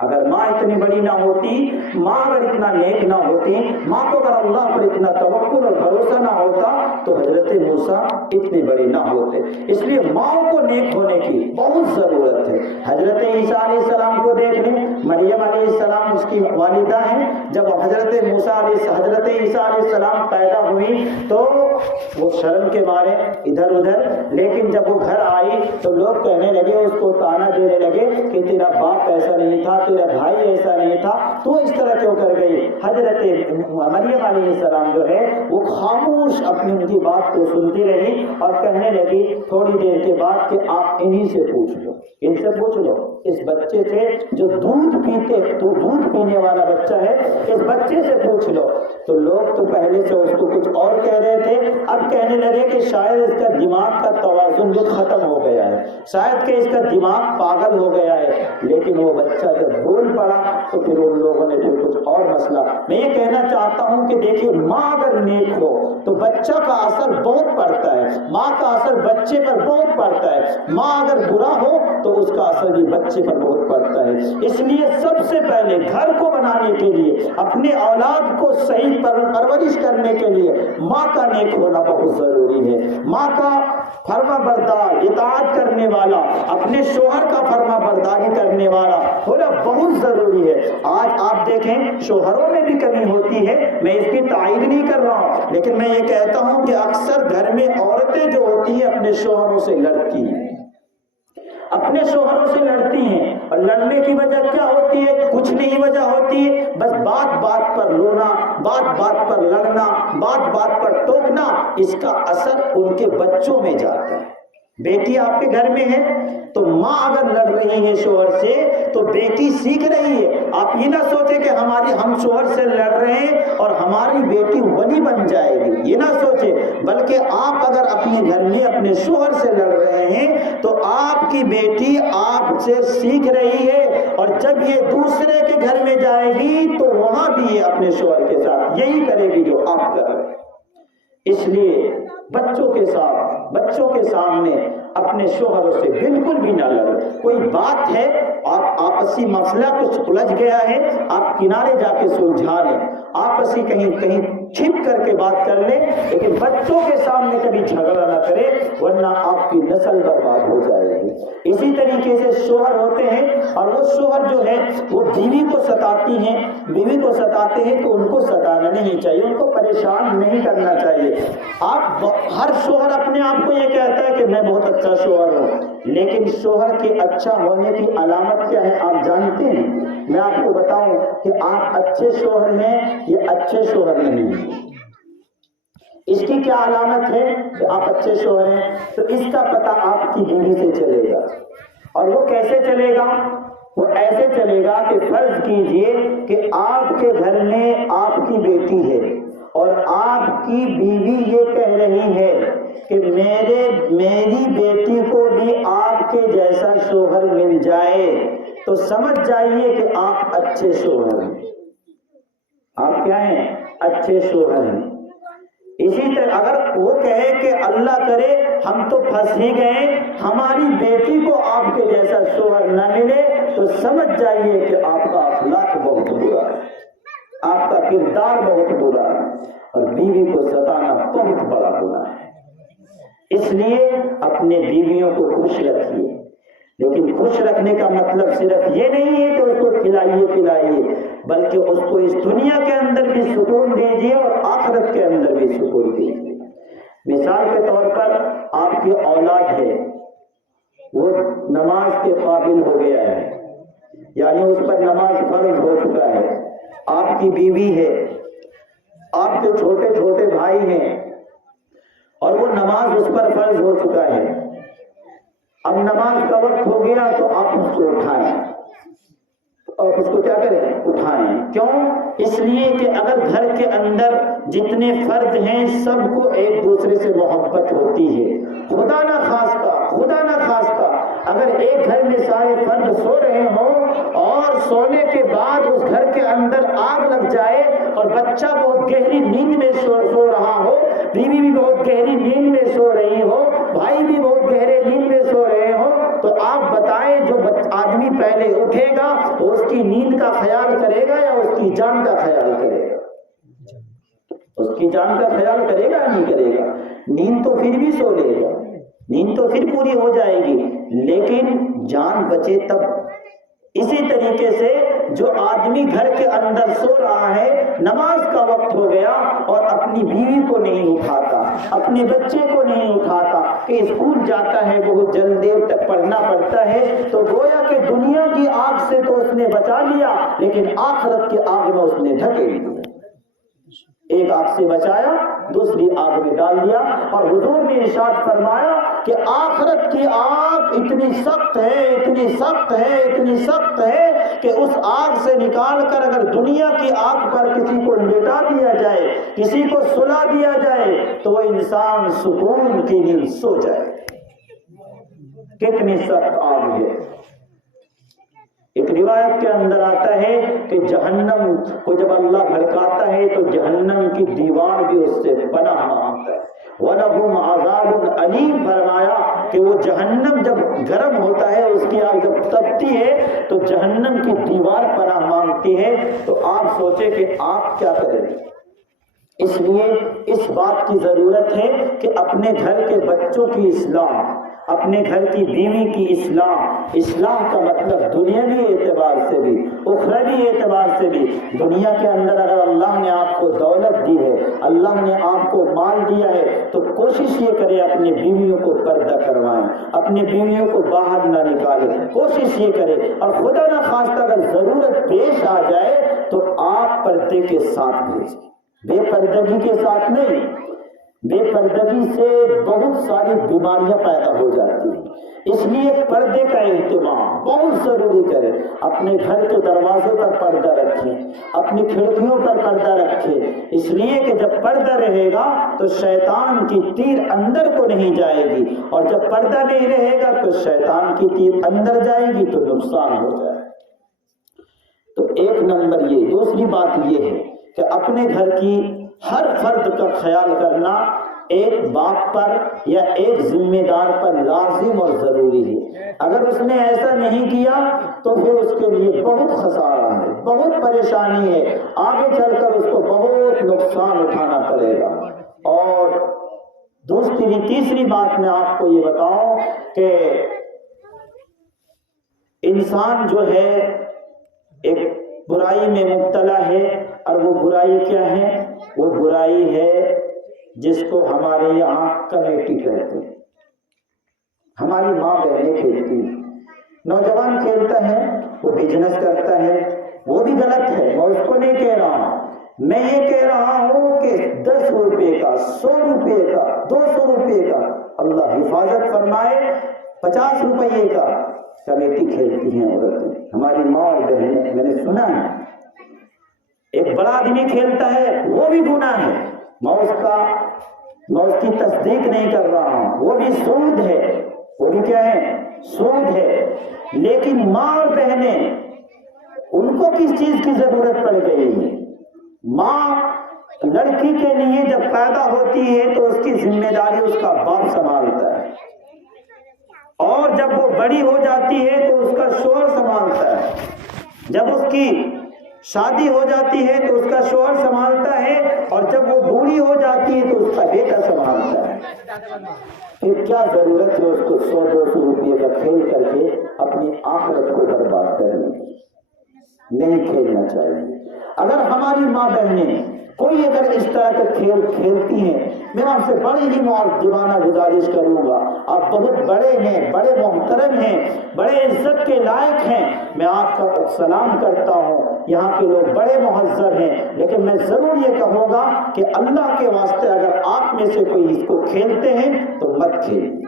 اگر ماں اتنی بڑی نہ ہوتی، ماں اگر اتنا نیک نہ ہوتی، ماں کو اگر اللہ پر اتنا توکل اور بھروسہ نہ ہوتا، تو حضرت موسیٰ اتنے بڑے نہ ہوتے۔ اس لیے ماں کو نیک ہونے کی بہت ضرورت ہے۔ حضرت عیسیٰ علیہ السلام کو دیکھ لیں، مریم علیہ السلام اس کی والدہ ہیں۔ جب حضرت عیسیٰ علیہ السلام پیدا ہوئی تو وہ شرم کے مارے ادھر ادھر، لیکن جب وہ گھر آئی تو لوگ کہنے لگے، اس کو تانا دینے لگے کہ تیرا باپ ایسا نہیں تھا، تیرا بھائی ایسا نہیں تھا، تو اس طرح کیوں کر گئی؟ حضرت مریم علیہ السلام جو ہے وہ خاموش اپنی ان کی بات کو سنتی رہی، اور کہنے لگی تھوڑی دیر کے بعد کہ آپ انہی سے پوچھ لو، ان سے پوچھ لو، اس بچے سے جو دودھ پینے والا بچہ ہے، اس بچے سے پوچھ لو۔ تو لوگ تو پہلے سے اس کو کچھ اور کہہ رہے تھے، اب کہنے لگے کہ شاید اس کا دماغ کا توازن جو ختم ہو گیا ہے، شاید کہ اس کا دماغ پاگل ہو گیا ہے۔ لیکن وہ بچہ جب بول پڑا تو پھر ان لوگوں نے پھر کچھ اور مسئلہ۔ میں یہ کہنا چاہتا ہوں کہ دیکھیے، ماں اگر نیک ہو تو بچہ کا اثر بہت پڑتا ہے، ماں کا اثر بچے پر بہت پڑتا ہے۔ ماں اگر برا ہو تو اس کا اثر بھی بچے پر بہت پڑتا ہے۔ اس لیے سب سے پہلے گھر کو بنانے کے لیے، اپنے اولاد کو صحیح پرورش کرنے کے لیے ماں کا نیک ہونا بہت ضروری ہے۔ ماں کا فرما بردار، اطاعت کرنے والا، اپنے شوہر کا فرما برداری کرنے والا ہونا بہت ضروری ہے۔ آج آپ دیکھیں شوہروں میں بھی کمی ہوتی ہے، میں اس کی تائید نہیں کر رہا ہوں، لیکن میں یہ کہتا ہوں کہ اکثر گھر میں عورتیں جو ہوتی ہیں اپنے شوہروں سے لڑتی ہیں، اپنے شوہروں سے لڑتی ہیں، اور لڑنے کی وجہ کیا ہوتی ہے؟ کچھ نہیں وجہ ہوتی ہے، بس بات بات پر رونا، بات بات پر لڑنا، بات بات پر ٹوکنا، اس کا اثر ان کے بچوں میں جاتا ہے۔ بیٹی آپ کے گھر میں ہے تو ماں اگر لڑ رہی ہے شوہر سے تو بیٹی سیکھ رہی ہے۔ آپ یہ نہ سوچیں کہ ہم شوہر سے لڑ رہے ہیں اور ہماری بیٹی ولی بن جائے گی، یہ نہ سوچیں، بلکہ آپ اگر اپنے گھر میں اپنے شوہر سے لڑ رہے ہیں تو آپ کی بیٹی آپ سے سیکھ رہی ہے، اور جب یہ دوسرے کے گھر میں جائے گی تو وہاں بھی یہ اپنے شوہر کے ساتھ یہی کرے گی جو آپ کر رہے ہیں۔ اس لیے بچوں کے سامنے اپنے شوہروں سے بالکل بھی نہ لڑو۔ کوئی بات ہے، آپ آپسی مسئلہ کچھ الجھ گیا ہے، آپ کنارے جا کے سلجھا لیں، آپسی کہیں چھپ کر کے بات کر لیں، لیکن بچوں کے سامنے کبھی جھگڑا نہ کرے۔ ورنہ آپ کی نسل برباد ہو جائے گی۔ اسی طریقے سے شوہر ہوتے ہیں، اور وہ شوہر جو ہے وہ بیوی کو ستاتی ہیں، بیوی کو ستاتے ہیں تو ان کو ستانا نہیں چاہیے، ان کو پریشان نہیں کرنا چاہیے۔ آپ ہر شوہر اپنے آپ کو یہ کہتا ہے کہ میں بہت اچھا شوہر ہوں، لیکن شوہر کے اچھا ہونے کی علامت کیا ہے آپ جانتے ہیں؟ میں آپ کو بتاؤں کہ آپ اچھے شوہر ہیں یا اچھے شوہر نہیں ہیں۔ اس کی کیا علامت ہے کہ آپ اچھے شوہر ہیں؟ تو اس کا پتہ آپ کی بیوی سے چلے گا، اور وہ کیسے چلے گا؟ وہ ایسے چلے گا کہ فرض کیجئے کہ آپ کے گھر میں آپ کی بیٹی ہے اور آپ کی بیوی یہ کہہ رہی ہے کہ میری بیٹی کو بھی آپ کے جیسا شوہر مل جائے، تو سمجھ جائیے کہ آپ اچھے شوہر ہیں۔ آپ کیا ہیں؟ اچھے شوہر ہیں۔ اسی طرح اگر وہ کہے کہ اللہ کرے ہم تو پھنس ہی گئے، ہماری بیٹی کو آپ کے جیسا شوہر نہ ملے، تو سمجھ جائیے کہ آپ کا اخلاق بہت برا ہے، آپ کا کردار بہت برا ہے، اور بیوی کو ستانا بہت بڑا گناہ ہے۔ اس لیے اپنے بیویوں کو خوش رکھیے، لیکن خوش رکھنے کا مطلب صرف یہ نہیں ہے کہ اس کو کھلائیے پلائیے، بلکہ اس کو اس دنیا کے اندر بھی سکون دیجیے اور آخرت کے اندر بھی سکون دیجیے۔ مثال کے طور پر آپ کی اولاد ہے، وہ نماز کے قابل ہو گیا ہے، یعنی اس پر نماز فرض ہو چکا ہے۔ آپ کی بیوی ہے، آپ کے چھوٹے چھوٹے بھائی ہیں، اور وہ نماز اس پر فرض ہو چکا ہے۔ اب نماز کا وقت ہو گیا تو آپ اس کو اٹھائیں، اور اس کو کیا کریں؟ اٹھائیں۔ کیوں؟ اس لیے کہ اگر گھر کے اندر جتنے فرد ہیں سب کو ایک دوسرے سے محبت ہوتی ہے، خدا نہ خواستہ اگر ایک گھر میں سارے فرد سو رہے ہوں اور سونے کے بعد اس گھر کے اندر آگ لگ جائے اور بچہ بہت گہری نیند میں سو رہا ہو، بیوی بھی بہت گہری نیند میں سو رہی ہو، بھائی بھی بہت گہرے نیند میں سو رہے ہو، تو آپ بتائیں جو آدمی پہلے اٹھے گا وہ اس کی نیند کا خیال کرے گا یا اس کی جان کا خیال کرے گا؟ اس کی جان کا خیال کرے گا یا نہیں کرے گا؟ نیند تو پھر بھی سو لے گا، نیند تو پھر پوری ہو جائے گی، لیکن جان بچے تب۔ اسی طریقے سے جو آدمی گھر کے اندر سو رہا ہے، نماز کا وقت ہو گیا اور اپنی بیوی کو نہیں اٹھاتا، اپنے بچے کو نہیں اٹھاتا، کہ اسکول جاتا ہے بہت جلد دیر تک پڑھنا پڑتا ہے، تو گویا کہ دنیا کی آگ سے تو اس نے بچا لیا، لیکن آخرت کی آگ میں اس نے دھکیل دیا۔ ایک آگ سے بچایا، دوسری آگ میں ڈال دیا، اور حضور نے ارشاد فرمایا کہ آخرت کی آگ اتنی سخت ہے کہ اس آگ سے نکال کر اگر دنیا کی آگ پر کسی کو لٹا دیا جائے، کسی کو سلا دیا جائے، تو وہ انسان سکون کی نیند سو جائے۔ کتنی سخت آگ ہے۔ ایک روایت کے اندر آتا ہے کہ جہنم کو جب اللہ بھڑکاتا ہے تو جہنم کی دیوار بھی اس سے پناہ مانگتا ہے۔ وَلَهُمْ عَذَابٌ أَلِيمٌ، فرمایا کہ وہ جہنم جب گرم ہوتا ہے، اس کی آگ جب تپتی ہے تو جہنم کی دیوار پناہ مانگتی ہے۔ تو آپ سوچیں کہ آپ کیا کریں۔ اس لیے اس بات کی ضرورت ہے کہ اپنے گھر کے بچوں کی اصلاح، اپنے گھر کی بیوی کی اصلاح کا مطلب دنیاوی اعتبار سے بھی، اخروی اعتبار سے بھی۔ دنیا کے اندر اگر اللہ نے آپ کو دولت دی ہے، اللہ نے آپ کو مال دیا ہے، تو کوشش یہ کرے اپنی بیویوں کو پردہ کروائیں، اپنی بیویوں کو باہر نہ نکالیں، کوشش یہ کرے۔ اور خدا نہ خواستہ اگر ضرورت پیش آ جائے تو آپ پردے کے ساتھ بھیجیں، بے پردگی کے ساتھ نہیں۔ بے پردگی سے بہت ساری بیماریاں پیدا ہو جاتی ہیں، اس لیے پردے کا اہتمام بہت ضروری کریں۔ اپنے گھر کے دروازے پر پردہ رکھیں، اپنی کھڑکیوں پر پردہ رکھیں، اس لیے کہ جب پردہ رہے گا تو شیطان کی تیر اندر کو نہیں جائے گی، اور جب پردہ نہیں رہے گا تو شیطان کی تیر اندر جائے گی تو نقصان ہو جائے گا۔ تو ایک نمبر یہ۔ دوسری بات یہ ہے کہ اپنے گھر کی ہر فرد کا خیال کرنا ایک باپ پر یا ایک ذمہ دار پر لازم اور ضروری ہے۔ اگر اس نے ایسا نہیں کیا تو پھر اس کے لیے بہت خسارہ ہے، بہت پریشانی ہے، آگے چل کر اس کو بہت نقصان اٹھانا پڑے گا۔ اور تیسری بات میں آپ کو یہ بتاؤں کہ انسان جو ہے ایک برائی میں مبتلا ہے، اور وہ برائی کیا ہے؟ وہ برائی ہے جس کو ہمارے یہاں کمیٹی کہتے ہیں۔ ہماری ماں بہنیں کھیلتی ہیں، نوجوان کھیلتا ہے، وہ بزنس کرتا ہے، وہ بھی غلط ہے، میں اس کو نہیں کہہ رہا ہوں، میں یہ کہہ رہا ہوں کہ 10 روپے کا، 100 روپے کا، 200 روپے کا، اللہ حفاظت فرمائے، 50 روپے کا کمیٹی کھیلتی ہیں عورتیں، ہماری ماں اور بہنیں، میں نے سنا ہے۔ ایک بڑا آدمی کھیلتا ہے، وہ بھی گناہ ہے، میں اس کی تصدیق نہیں کر رہا ہوں، وہ بھی سود ہے، وہ بھی کیا ہے؟ سود ہے۔ لیکن ماں اور بہنیں، ان کو کس چیز کی ضرورت پڑ گئی ہے؟ ماں لڑکی کے لیے جب پیدا ہوتی ہے تو اس کی ذمہ داری اس کا باپ سنبھالتا ہے، اور جب وہ بڑی ہو جاتی ہے تو اس کا شوہر سنبھالتا ہے، جب اس کی شادی ہو جاتی ہے تو اس کا شوہر سنبھالتا ہے، اور جب وہ بوڑھی ہو جاتی ہے تو اس کا بیٹا سنبھالتا ہے۔ پھر کیا ضرورت ہے اس کو 100-200 روپے کا کھیل کر کے اپنی آخرت کو برباد کرنے کی؟ نہیں کھیلنا چاہیے۔ اگر ہماری ماں بہنیں کوئی اگر اس طرح کا کھیل کھیلتی ہیں، میں آپ سے بڑی ہی معذرانہ گزارش کروں گا، آپ بہت بڑے ہیں، بڑے محترم ہیں، بڑے عزت کے لائق ہیں، میں آپ کا سلام کرتا ہوں، یہاں کے لوگ بڑے مہذب ہیں، لیکن میں ضرور یہ کہوں گا کہ اللہ کے واسطے اگر آپ میں سے کوئی اس کو کھیلتے ہیں تو مت کھیلیں۔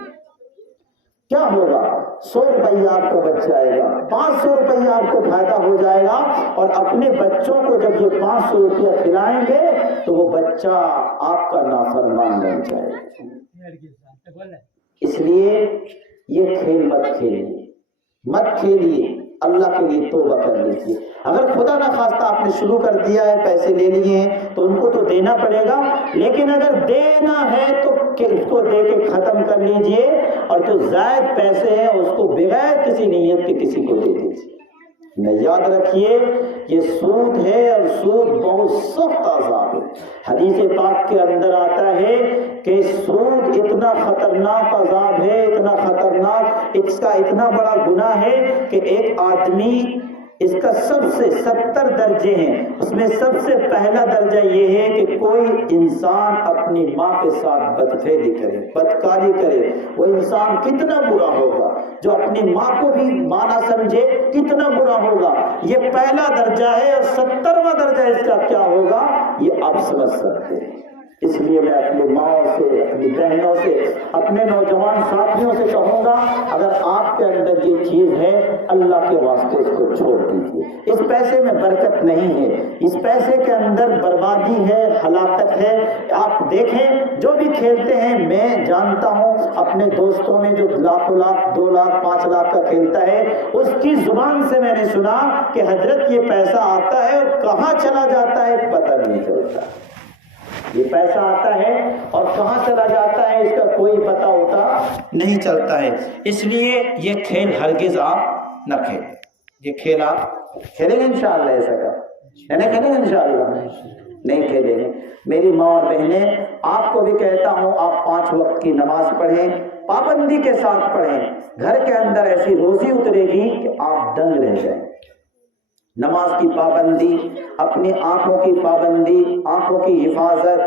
کیا ہوگا؟ 100 روپیہ آپ کو بچ جائے گا، 500 روپیہ آپ کو فائدہ ہو جائے گا، اور اپنے بچوں کو جب یہ 500 روپیہ کھلائیں گے تو وہ بچہ آپ کا نافرمان بن جائے گا۔ اس لیے یہ کھیل مت کھیلیے، اللہ کے لیے توبہ کر لیجیے۔ اگر خدا نہ خواستہ آپ نے شروع کر دیا ہے، پیسے لے لیے ہیں تو ان کو تو دینا پڑے گا، لیکن اگر دینا ہے تو اس کو دے کے ختم کر لیجیے، اور جو زائد پیسے ہیں اس کو بغیر کسی نیت کے کسی کو دے دیجیے۔ میں یاد رکھیے یہ سود ہے، اور سود بہت سخت عذاب ہے۔ حدیث پاک کے اندر آتا ہے کہ سود اتنا خطرناک عذاب ہے، اتنا خطرناک، اس کا اتنا بڑا گناہ ہے کہ ایک آدمی، اس کا سب سے 70 درجے ہیں، اس میں سب سے پہلا درجہ یہ ہے کہ کوئی انسان اپنی ماں کے ساتھ بدفعلی کرے، بدکاری کرے۔ وہ انسان کتنا برا ہوگا جو اپنی ماں کو بھی ماں نہ سمجھے، کتنا برا ہوگا۔ یہ پہلا درجہ ہے، اور 70واں درجہ اس کا کیا ہوگا یہ آپ سمجھ سکتے ہیں۔ اس لیے میں اپنی ماں سے، اپنی بہنوں سے، اپنے نوجوان ساتھیوں سے کہوں گا، اگر آپ کے اندر یہ چیز ہے، اللہ کے واسطے اس کو چھوڑ دیجیے۔ اس پیسے میں برکت نہیں ہے، اس پیسے کے اندر بربادی ہے، ہلاکت ہے۔ آپ دیکھیں جو بھی کھیلتے ہیں، میں جانتا ہوں اپنے دوستوں میں جو لاکھوں لاکھ، 2 لاکھ 5 لاکھ کا کھیلتا ہے، اس کی زبان سے میں نے سنا کہ حضرت یہ پیسہ آتا ہے اور کہاں چلا جاتا ہے پتہ نہیں چلتا۔ یہ پیسہ آتا ہے اور کہاں چلا جاتا ہے اس کا کوئی پتہ ہوتا نہیں چلتا ہے۔ اس لیے یہ کھیل ہرگز آپ نہ کھیلیں۔ یہ کھیل آپ کھیلیں گے انشاءاللہ، ایسا کا نہیں کھیلیں گے انشاءاللہ، نہیں کھیلیں گے۔ میری ماں اور بہنیں، آپ کو بھی کہتا ہوں، آپ 5 وقت کی نماز پڑھیں، پابندی کے ساتھ پڑھیں۔ گھر کے اندر ایسی روزی اترے گی کہ آپ دنگ رہ جائیں۔ نماز کی پابندی، اپنی آنکھوں کی پابندی، آنکھوں کی حفاظت،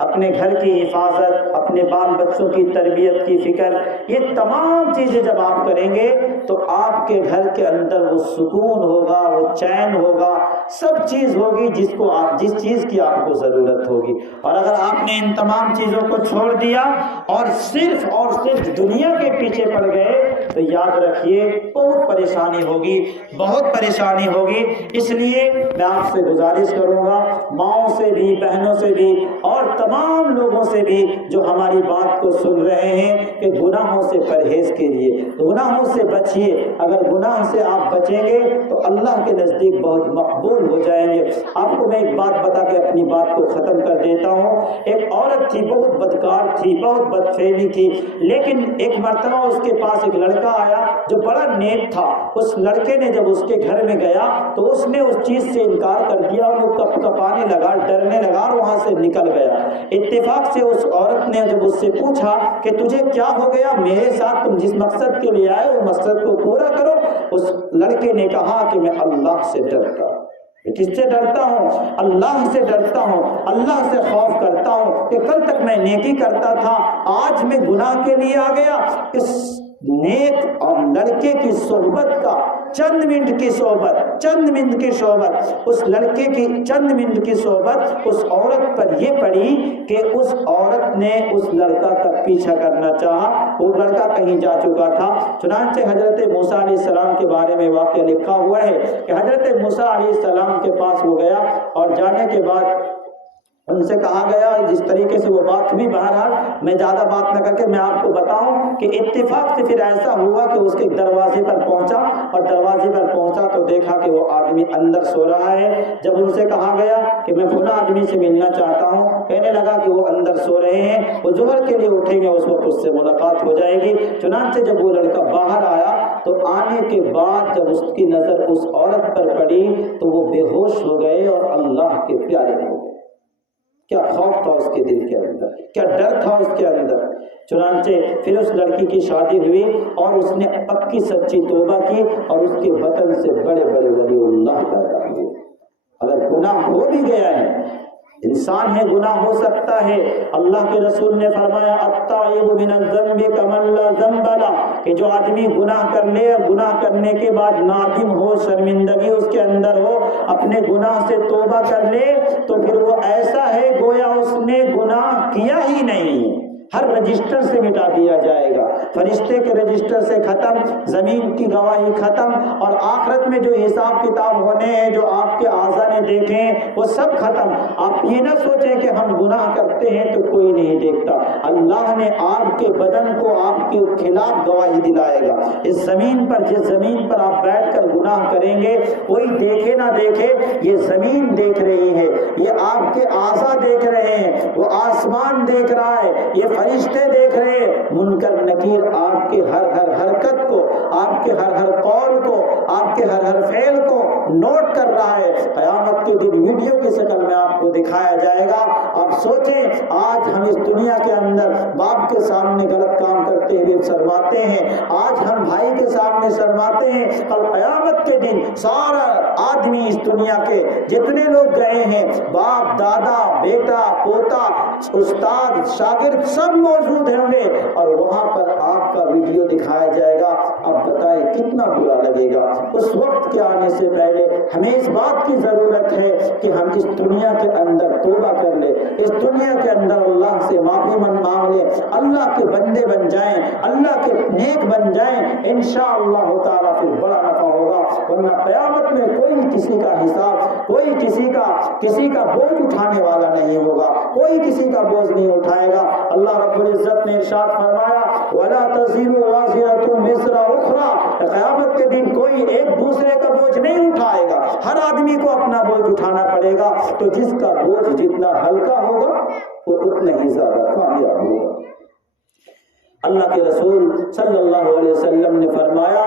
اپنے گھر کی حفاظت، اپنے بال بچوں کی تربیت کی فکر، یہ تمام چیزیں جب آپ کریں گے تو آپ کے گھر کے اندر وہ سکون ہوگا، وہ چین ہوگا، سب چیز ہوگی جس چیز کی آپ کو ضرورت ہوگی۔ اور اگر آپ نے ان تمام چیزوں کو چھوڑ دیا اور صرف دنیا کے پیچھے پڑ گئے تو یاد رکھیے بہت پریشانی ہوگی، بہت پریشانی ہوگی۔ اس لیے میں آپ سے گزارش کروں گا، ماؤں سے بھی، بہنوں سے بھی، اور تمام لوگوں سے بھی جو ہماری بات کو سن رہے ہیں، کہ گناہوں سے پرہیز کیجیے، گناہوں سے بچیے۔ اگر گناہ سے آپ بچیں گے تو اللہ کے نزدیک بہت مقبول ہو جائیں گے۔ آپ کو میں ایک بات بتا کے اپنی بات کو ختم کر دیتا ہوں۔ ایک عورت تھی، بہت بدکار تھی، بہت بدفعلی تھی، لیکن ایک مرتبہ اس کے پاس ایک لڑکا آیا جو بڑا نیک تھا۔ اس لڑکے نے جب اس کے گھر میں گیا تو اس نے اس چیز سے انکار کر دیا، اور وہ کپانے لگا، ڈرنے لگا اور وہاں سے نکل گیا۔ اتفاق سے اس عورت نے جب اس سے پوچھا کہ تجھے کیا ہو گیا، میرے ساتھ تم جس مقصد کے لیے آئے وہ مقصد کو پورا کرو، اس لڑکے نے کہا کہ میں اللہ سے ڈرتا ہوں۔ کس سے ڈرتا ہوں؟ اللہ سے ڈرتا ہوں، اللہ سے خوف کرتا ہوں کہ کل تک میں نیکی کرتا تھا، آج میں گناہ کے لیے آ گیا۔ اس نیک اور لڑکے کی صحبت کا چند منٹ کی صحبت اس لڑکے کی چند منٹ کی صحبت اس عورت پر یہ پڑی کہ اس عورت نے اس لڑکا کا پیچھا کرنا چاہا۔ وہ لڑکا کہیں جا چکا تھا، چنانچہ حضرت موسیٰ علیہ السلام کے بارے میں واقعہ لکھا ہوا ہے کہ حضرت موسیٰ علیہ السلام کے پاس وہ گیا اور جانے کے بعد ان سے کہا گیا، جس طریقے سے وہ بات ہوئی، بہرحال میں زیادہ بات نہ کر کے میں آپ کو بتاؤں کہ اتفاق سے پھر ایسا ہوا کہ اس کے دروازے پر پہنچا، اور دروازے پر پہنچا تو دیکھا کہ وہ آدمی اندر سو رہا ہے۔ جب ان سے کہا گیا کہ میں فلاں آدمی سے ملنا چاہتا ہوں، کہنے لگا کہ وہ اندر سو رہے ہیں، وہ ظہر کے لیے اٹھیں گے، اس وقت اس سے ملاقات ہو جائے گی۔ چنانچہ جب وہ لڑکا باہر آیا تو آنے کے بعد جب اس کی نظر اس عورت پر پڑی تو وہ بے ہوش ہو گئے اور اللہ کے پیارے ہو گئے۔ کیا خوف تھا اس کے دل کے اندر، کیا ڈر تھا اس کے اندر۔ چنانچہ پھر اس لڑکی کی شادی ہوئی اور اس نے پکی سچی توبہ کی اور اس کے وطن سے بڑے بڑے ولی اللہ پیدا ہوئے۔ اگر گناہ ہو بھی گیا ہے، انسان ہے، گناہ ہو سکتا ہے۔ اللہ کے رسول نے فرمایا التائب من الذنب کمن لا ذنب له، کہ جو آدمی گناہ کر لے اور گناہ کرنے کے بعد نادم ہو، شرمندگی اس کے اندر ہو، اپنے گناہ سے توبہ کر لے تو پھر وہ ایسا ہے گویا اس نے گناہ کیا ہی نہیں، ہر رجسٹر سے مٹا دیا جائے گا، فرشتے کے رجسٹر سے ختم، زمین کی گواہی ختم، اور آخرت میں جو حساب کتاب ہونے ہیں، جو آپ کے اعضاء نے دیکھے ہیں وہ سب ختم۔ آپ یہ نہ سوچیں کہ ہم گناہ کرتے ہیں تو کوئی نہیں دیکھتا، اللہ نے آپ کے بدن کو آپ کے خلاف گواہی دلائے گا۔ اس زمین پر، جس زمین پر آپ بیٹھ کر گناہ کریں گے، کوئی دیکھے نہ دیکھے، یہ زمین دیکھ رہی ہے، یہ آپ کے اعضاء دیکھ رہے ہیں، وہ آسمان دیکھ رہا ہے، یہ فرشتے دیکھ رہے ہیں، منکر نکیر آپ کے ہر حرکت کو، آپ کے ہر قول کو، آپ کے ہر فعل کو نوٹ کر رہا ہے۔ قیامت کے دن ویڈیو کی شکل میں آپ کو دکھایا جائے گا۔ آپ سوچیں، آج ہم اس دنیا کے اندر باپ کے سامنے غلط کام کرتے ہوئے شرماتے ہیں، آج ہم بھائی کے سامنے شرماتے ہیں، کل قیامت کے دن سارا آدمی اس دنیا کے جتنے لوگ گئے ہیں، باپ، دادا، بیٹا، پوتا، استاد، شاگرد، سب موجود ہوں گے اور وہاں پر آپ کا ویڈیو دکھایا جائے گا۔ اب بتائیں کتنا برا لگے گا۔ اس وقت کے آنے سے پہلے ہمیں اس بات کی ضرورت ہے کہ ہم اس دنیا کے اندر توبہ کر لیں، اس دنیا کے اندر اللہ سے معافی مانگ لیں، اللہ کے بندے بن جائیں، اللہ کے نیک بن جائیں، انشاءاللہ تعالیٰ پھر بڑا نفع ہوگا۔ ورنہ قیامت میں کوئی کسی کا حساب، کوئی کسی کا بوجھ اٹھانے والا نہیں ہوگا، کوئی کسی کا بوجھ نہیں اٹھائے گا۔ اللہ رب العزت نے ارشاد فرمایا وَلَا تَزِرُ وَازِرَةٌ وِزْرَ أُخْرَىٰ، قیامت کے دن کوئی ایک دوسرے کا بوجھ نہیں اٹھائے گا، ہر آدمی کو اپنا بوجھ اٹھانا پڑے گا۔ تو جس کا بوجھ جتنا ہلکا ہوگا وہ اتنا ہی زیادہ کامیاب ہوگا۔ اللہ کے رسول صلی اللہ علیہ وسلم نے فرمایا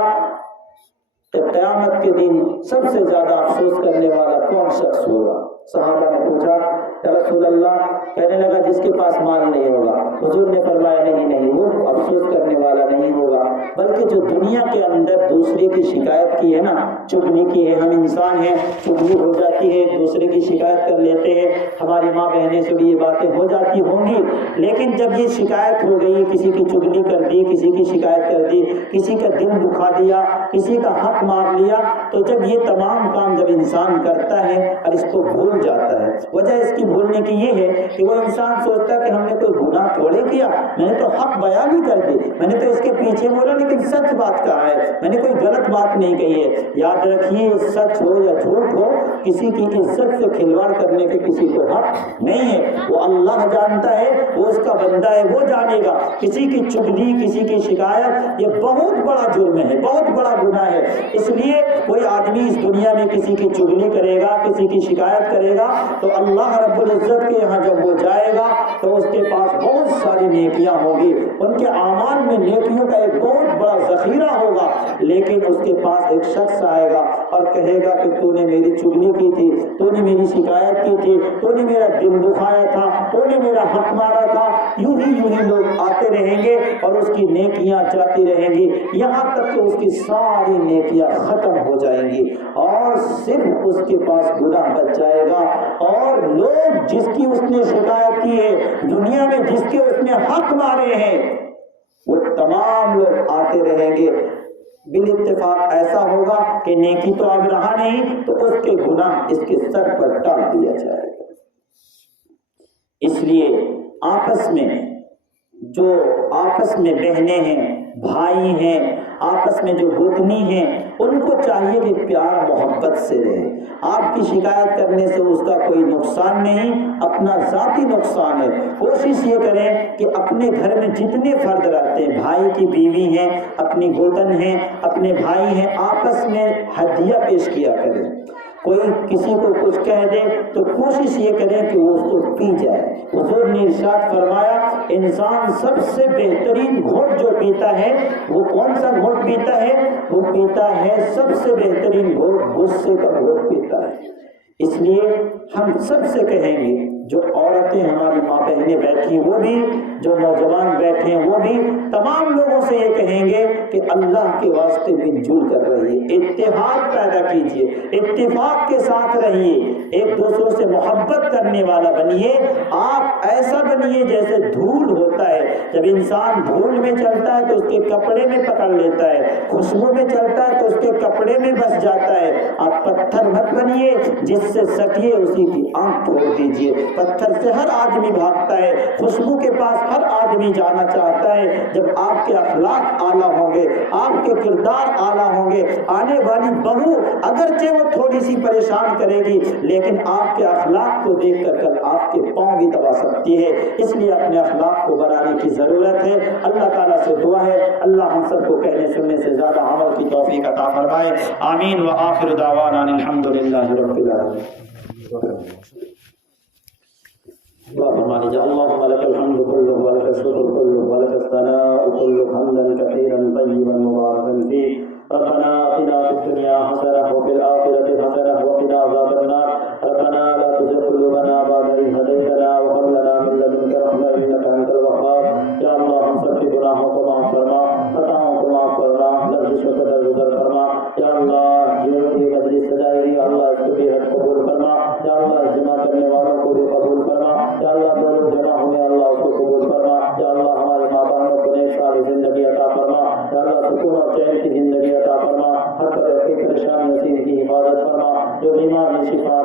کہ قیامت کے دن سب سے زیادہ افسوس کرنے والا کون شخص ہوگا؟ صحابہ نے پوچھا یا رسول اللہ، کہنے لگا جس کے پاس مال نہیں ہوگا۔ حضور نے فرمایا نہیں، وہ افسوس کرنے والا نہیں ہوگا، بلکہ جو دنیا کے اندر دوسرے کی شکایت کی ہے نا، چگلی کی ہے، ہم انسان ہیں، چگلی ہو جاتی ہے، دوسرے کی شکایت کر لیتے ہیں، ہماری ماں بہنیں سے بھی یہ باتیں ہو جاتی ہوں گی، لیکن جب یہ شکایت ہو گئی، کسی کی چگلی کر دی، کسی کی شکایت کر دی، کسی کا دل دکھا دیا، کسی کا حق مار لیا، تو جب یہ تمام کام جب انسان کرتا ہے اور اس کو بھول جاتا ہے، وجہ اس کی بھولنے کی یہ ہے کہ وہ انسان سوچتا ہے کہ ہم نے کوئی گناہ تھوڑے کیا، میں نے تو حق بیان ہی کر دی، میں نے تو اس کے پیچھے بولا لیکن سچ بات کہا ہے، میں نے کوئی غلط بات نہیں کہی ہے۔ یاد رکھیے، سچ ہو یا جھوٹ ہو، کسی کی عزت سے کھلواڑ کرنے کے کسی کو حق نہیں ہے، وہ اللہ جانتا ہے، وہ اس کا بندہ ہے، وہ جانے گا۔ کسی کی چگلی، کسی کی شکایت، یہ بہت بڑا جرم ہے، بہت بڑا گناہ ہے۔ اس لیے کوئی آدمی اس دنیا میں کسی کی چگلی کرے گا، کسی کی شکایت کرے گا، تو اللہ رب رب العزت کے یہاں جب وہ جائے گا تو اس کے پاس بہت ساری نیکیاں ہوں گی، ان کے اعمال میں نیکیوں کا ایک بہت بڑا ذخیرہ ہوگا، لیکن اس کے پاس ایک شخص آئے گا اور کہے گا کہ تو نے میری چغلی کی تھی، تو نے میری شکایت کی تھی، تو نے میرا دل دکھایا تھا، تو نے میرا حق مارا تھا۔ یوں ہی لوگ آتے رہیں گے اور اس کی نیکیاں چاہتی رہیں گی، یہاں تک کہ اس کی ساری نیکیاں ختم ہو جائیں گی اور صرف اس کے پاس گناہ بچ جائے گا، اور لوگ جس کی اس نے شکایت کی ہے، دنیا میں جس کے اس نے حق مارے ہیں، وہ تمام لوگ آتے رہیں گے۔ بالاتفاق ایسا ہوگا کہ نیکی تو اب رہا نہیں، تو اس کے گناہ اس کے سر پر ڈال دیا جائے گا۔ اس لیے آپس میں جو آپس میں بہنیں ہیں، بھائی ہیں، آپس میں جو گوتنی ہیں، ان کو چاہیے کہ پیار محبت سے رہے۔ آپ کی شکایت کرنے سے اس کا کوئی نقصان نہیں، اپنا ذاتی نقصان ہے۔ کوشش یہ کریں کہ اپنے گھر میں جتنے فرد رہتے ہیں، بھائی کی بیوی ہیں، اپنی گوتن ہیں، اپنے بھائی ہیں، آپس میں ہدیہ پیش کیا کریں۔ کوئی کسی کو کچھ کہہ دے تو کوشش یہ کریں کہ وہ اس کو پی جائے۔ حضور نے ارشاد فرمایا، انسان سب سے بہترین گھونٹ جو پیتا ہے وہ کون سا گھونٹ پیتا ہے؟ وہ پیتا ہے سب سے بہترین گھونٹ غصے کا گھونٹ پیتا ہے۔ اس لیے ہم سب سے کہیں گے، جو عورتیں ہماری ماں بہنیں بیٹھی وہ بھی، جو نوجوان بیٹھے ہیں وہ بھی، تمام لوگوں سے یہ کہیں گے کہ اللہ کے واسطے مل جل کر رہیے، اتحاد پیدا کیجیے، اتفاق کے ساتھ رہیے، ایک دوسروں سے محبت کرنے والا بنیے۔ آپ ایسا بنیے جیسے دھول ہوتا ہے، جب انسان دھول میں چلتا ہے تو اس کے کپڑے میں پکڑ لیتا ہے، خوشبو میں چلتا ہے تو اس کے کپڑے میں بس جاتا ہے۔ آپ پتھر مت بنیے، جس سے سٹیے اسی کی آنکھ پھوڑ دیجیے۔ پتھر سے ہر آدمی بھاگتا ہے، خوشبو کے پاس ہر آدمی جانا چاہتا ہے۔ جب آپ کے اخلاق اعلیٰ ہوں گے، آپ کے کردار اعلیٰ ہوں گے، آنے والی بہو اگرچہ وہ تھوڑی سی پریشان کرے گی، لیکن آپ کے اخلاق کو دیکھ کر کل آپ کے پاؤں بھی دبا سکتی ہے۔ اس لیے اپنے اخلاق کو بنانے کی ضرورت ہے۔ اللہ تعالیٰ سے دعا ہے اللہ ہم سب کو کہنے سننے سے زیادہ عمل کی توفیق عطا فرمائے۔ آمین وآخر دعوانا الحمدللہ رب العالمین۔ اللهم اللهم لك الحمد كله ولك الشكر كله ولك الثناء كله حمدا كثيرا طيبا مباركا فيه. ربنا آتنا في الدنيا حسنة وفي الآخرة حسنة وقنا عذاب النار. ربنا لا تزغ قلوبنا بعد إذ هديتنا وهب لنا من لدنك رحمة إنك أنت الوهاب. یا اللہ ہم سب کے گناہوں کو معاف فرما، خطاؤں کو معاف فرما، لفظ و درگزر فرما۔ یا اللہ جو یہ مجلس سجائی گئی اللہ اس کو بے حد قبول فرما۔ یا اللہ جمع کرنے والوں کو بھی قبول فرما۔ یا اللہ دونوں جمع ہوئے اللہ اس کو قبول فرما۔ یا اللہ ہمارے ماں باپ کو نیک ساری زندگی عطا فرما۔ یا اللہ سکون اور چین کی زندگی عطا فرما۔ ہر طرح کی پریشانی نصیب کی حفاظت فرما۔ جو بیمار ہیں شفا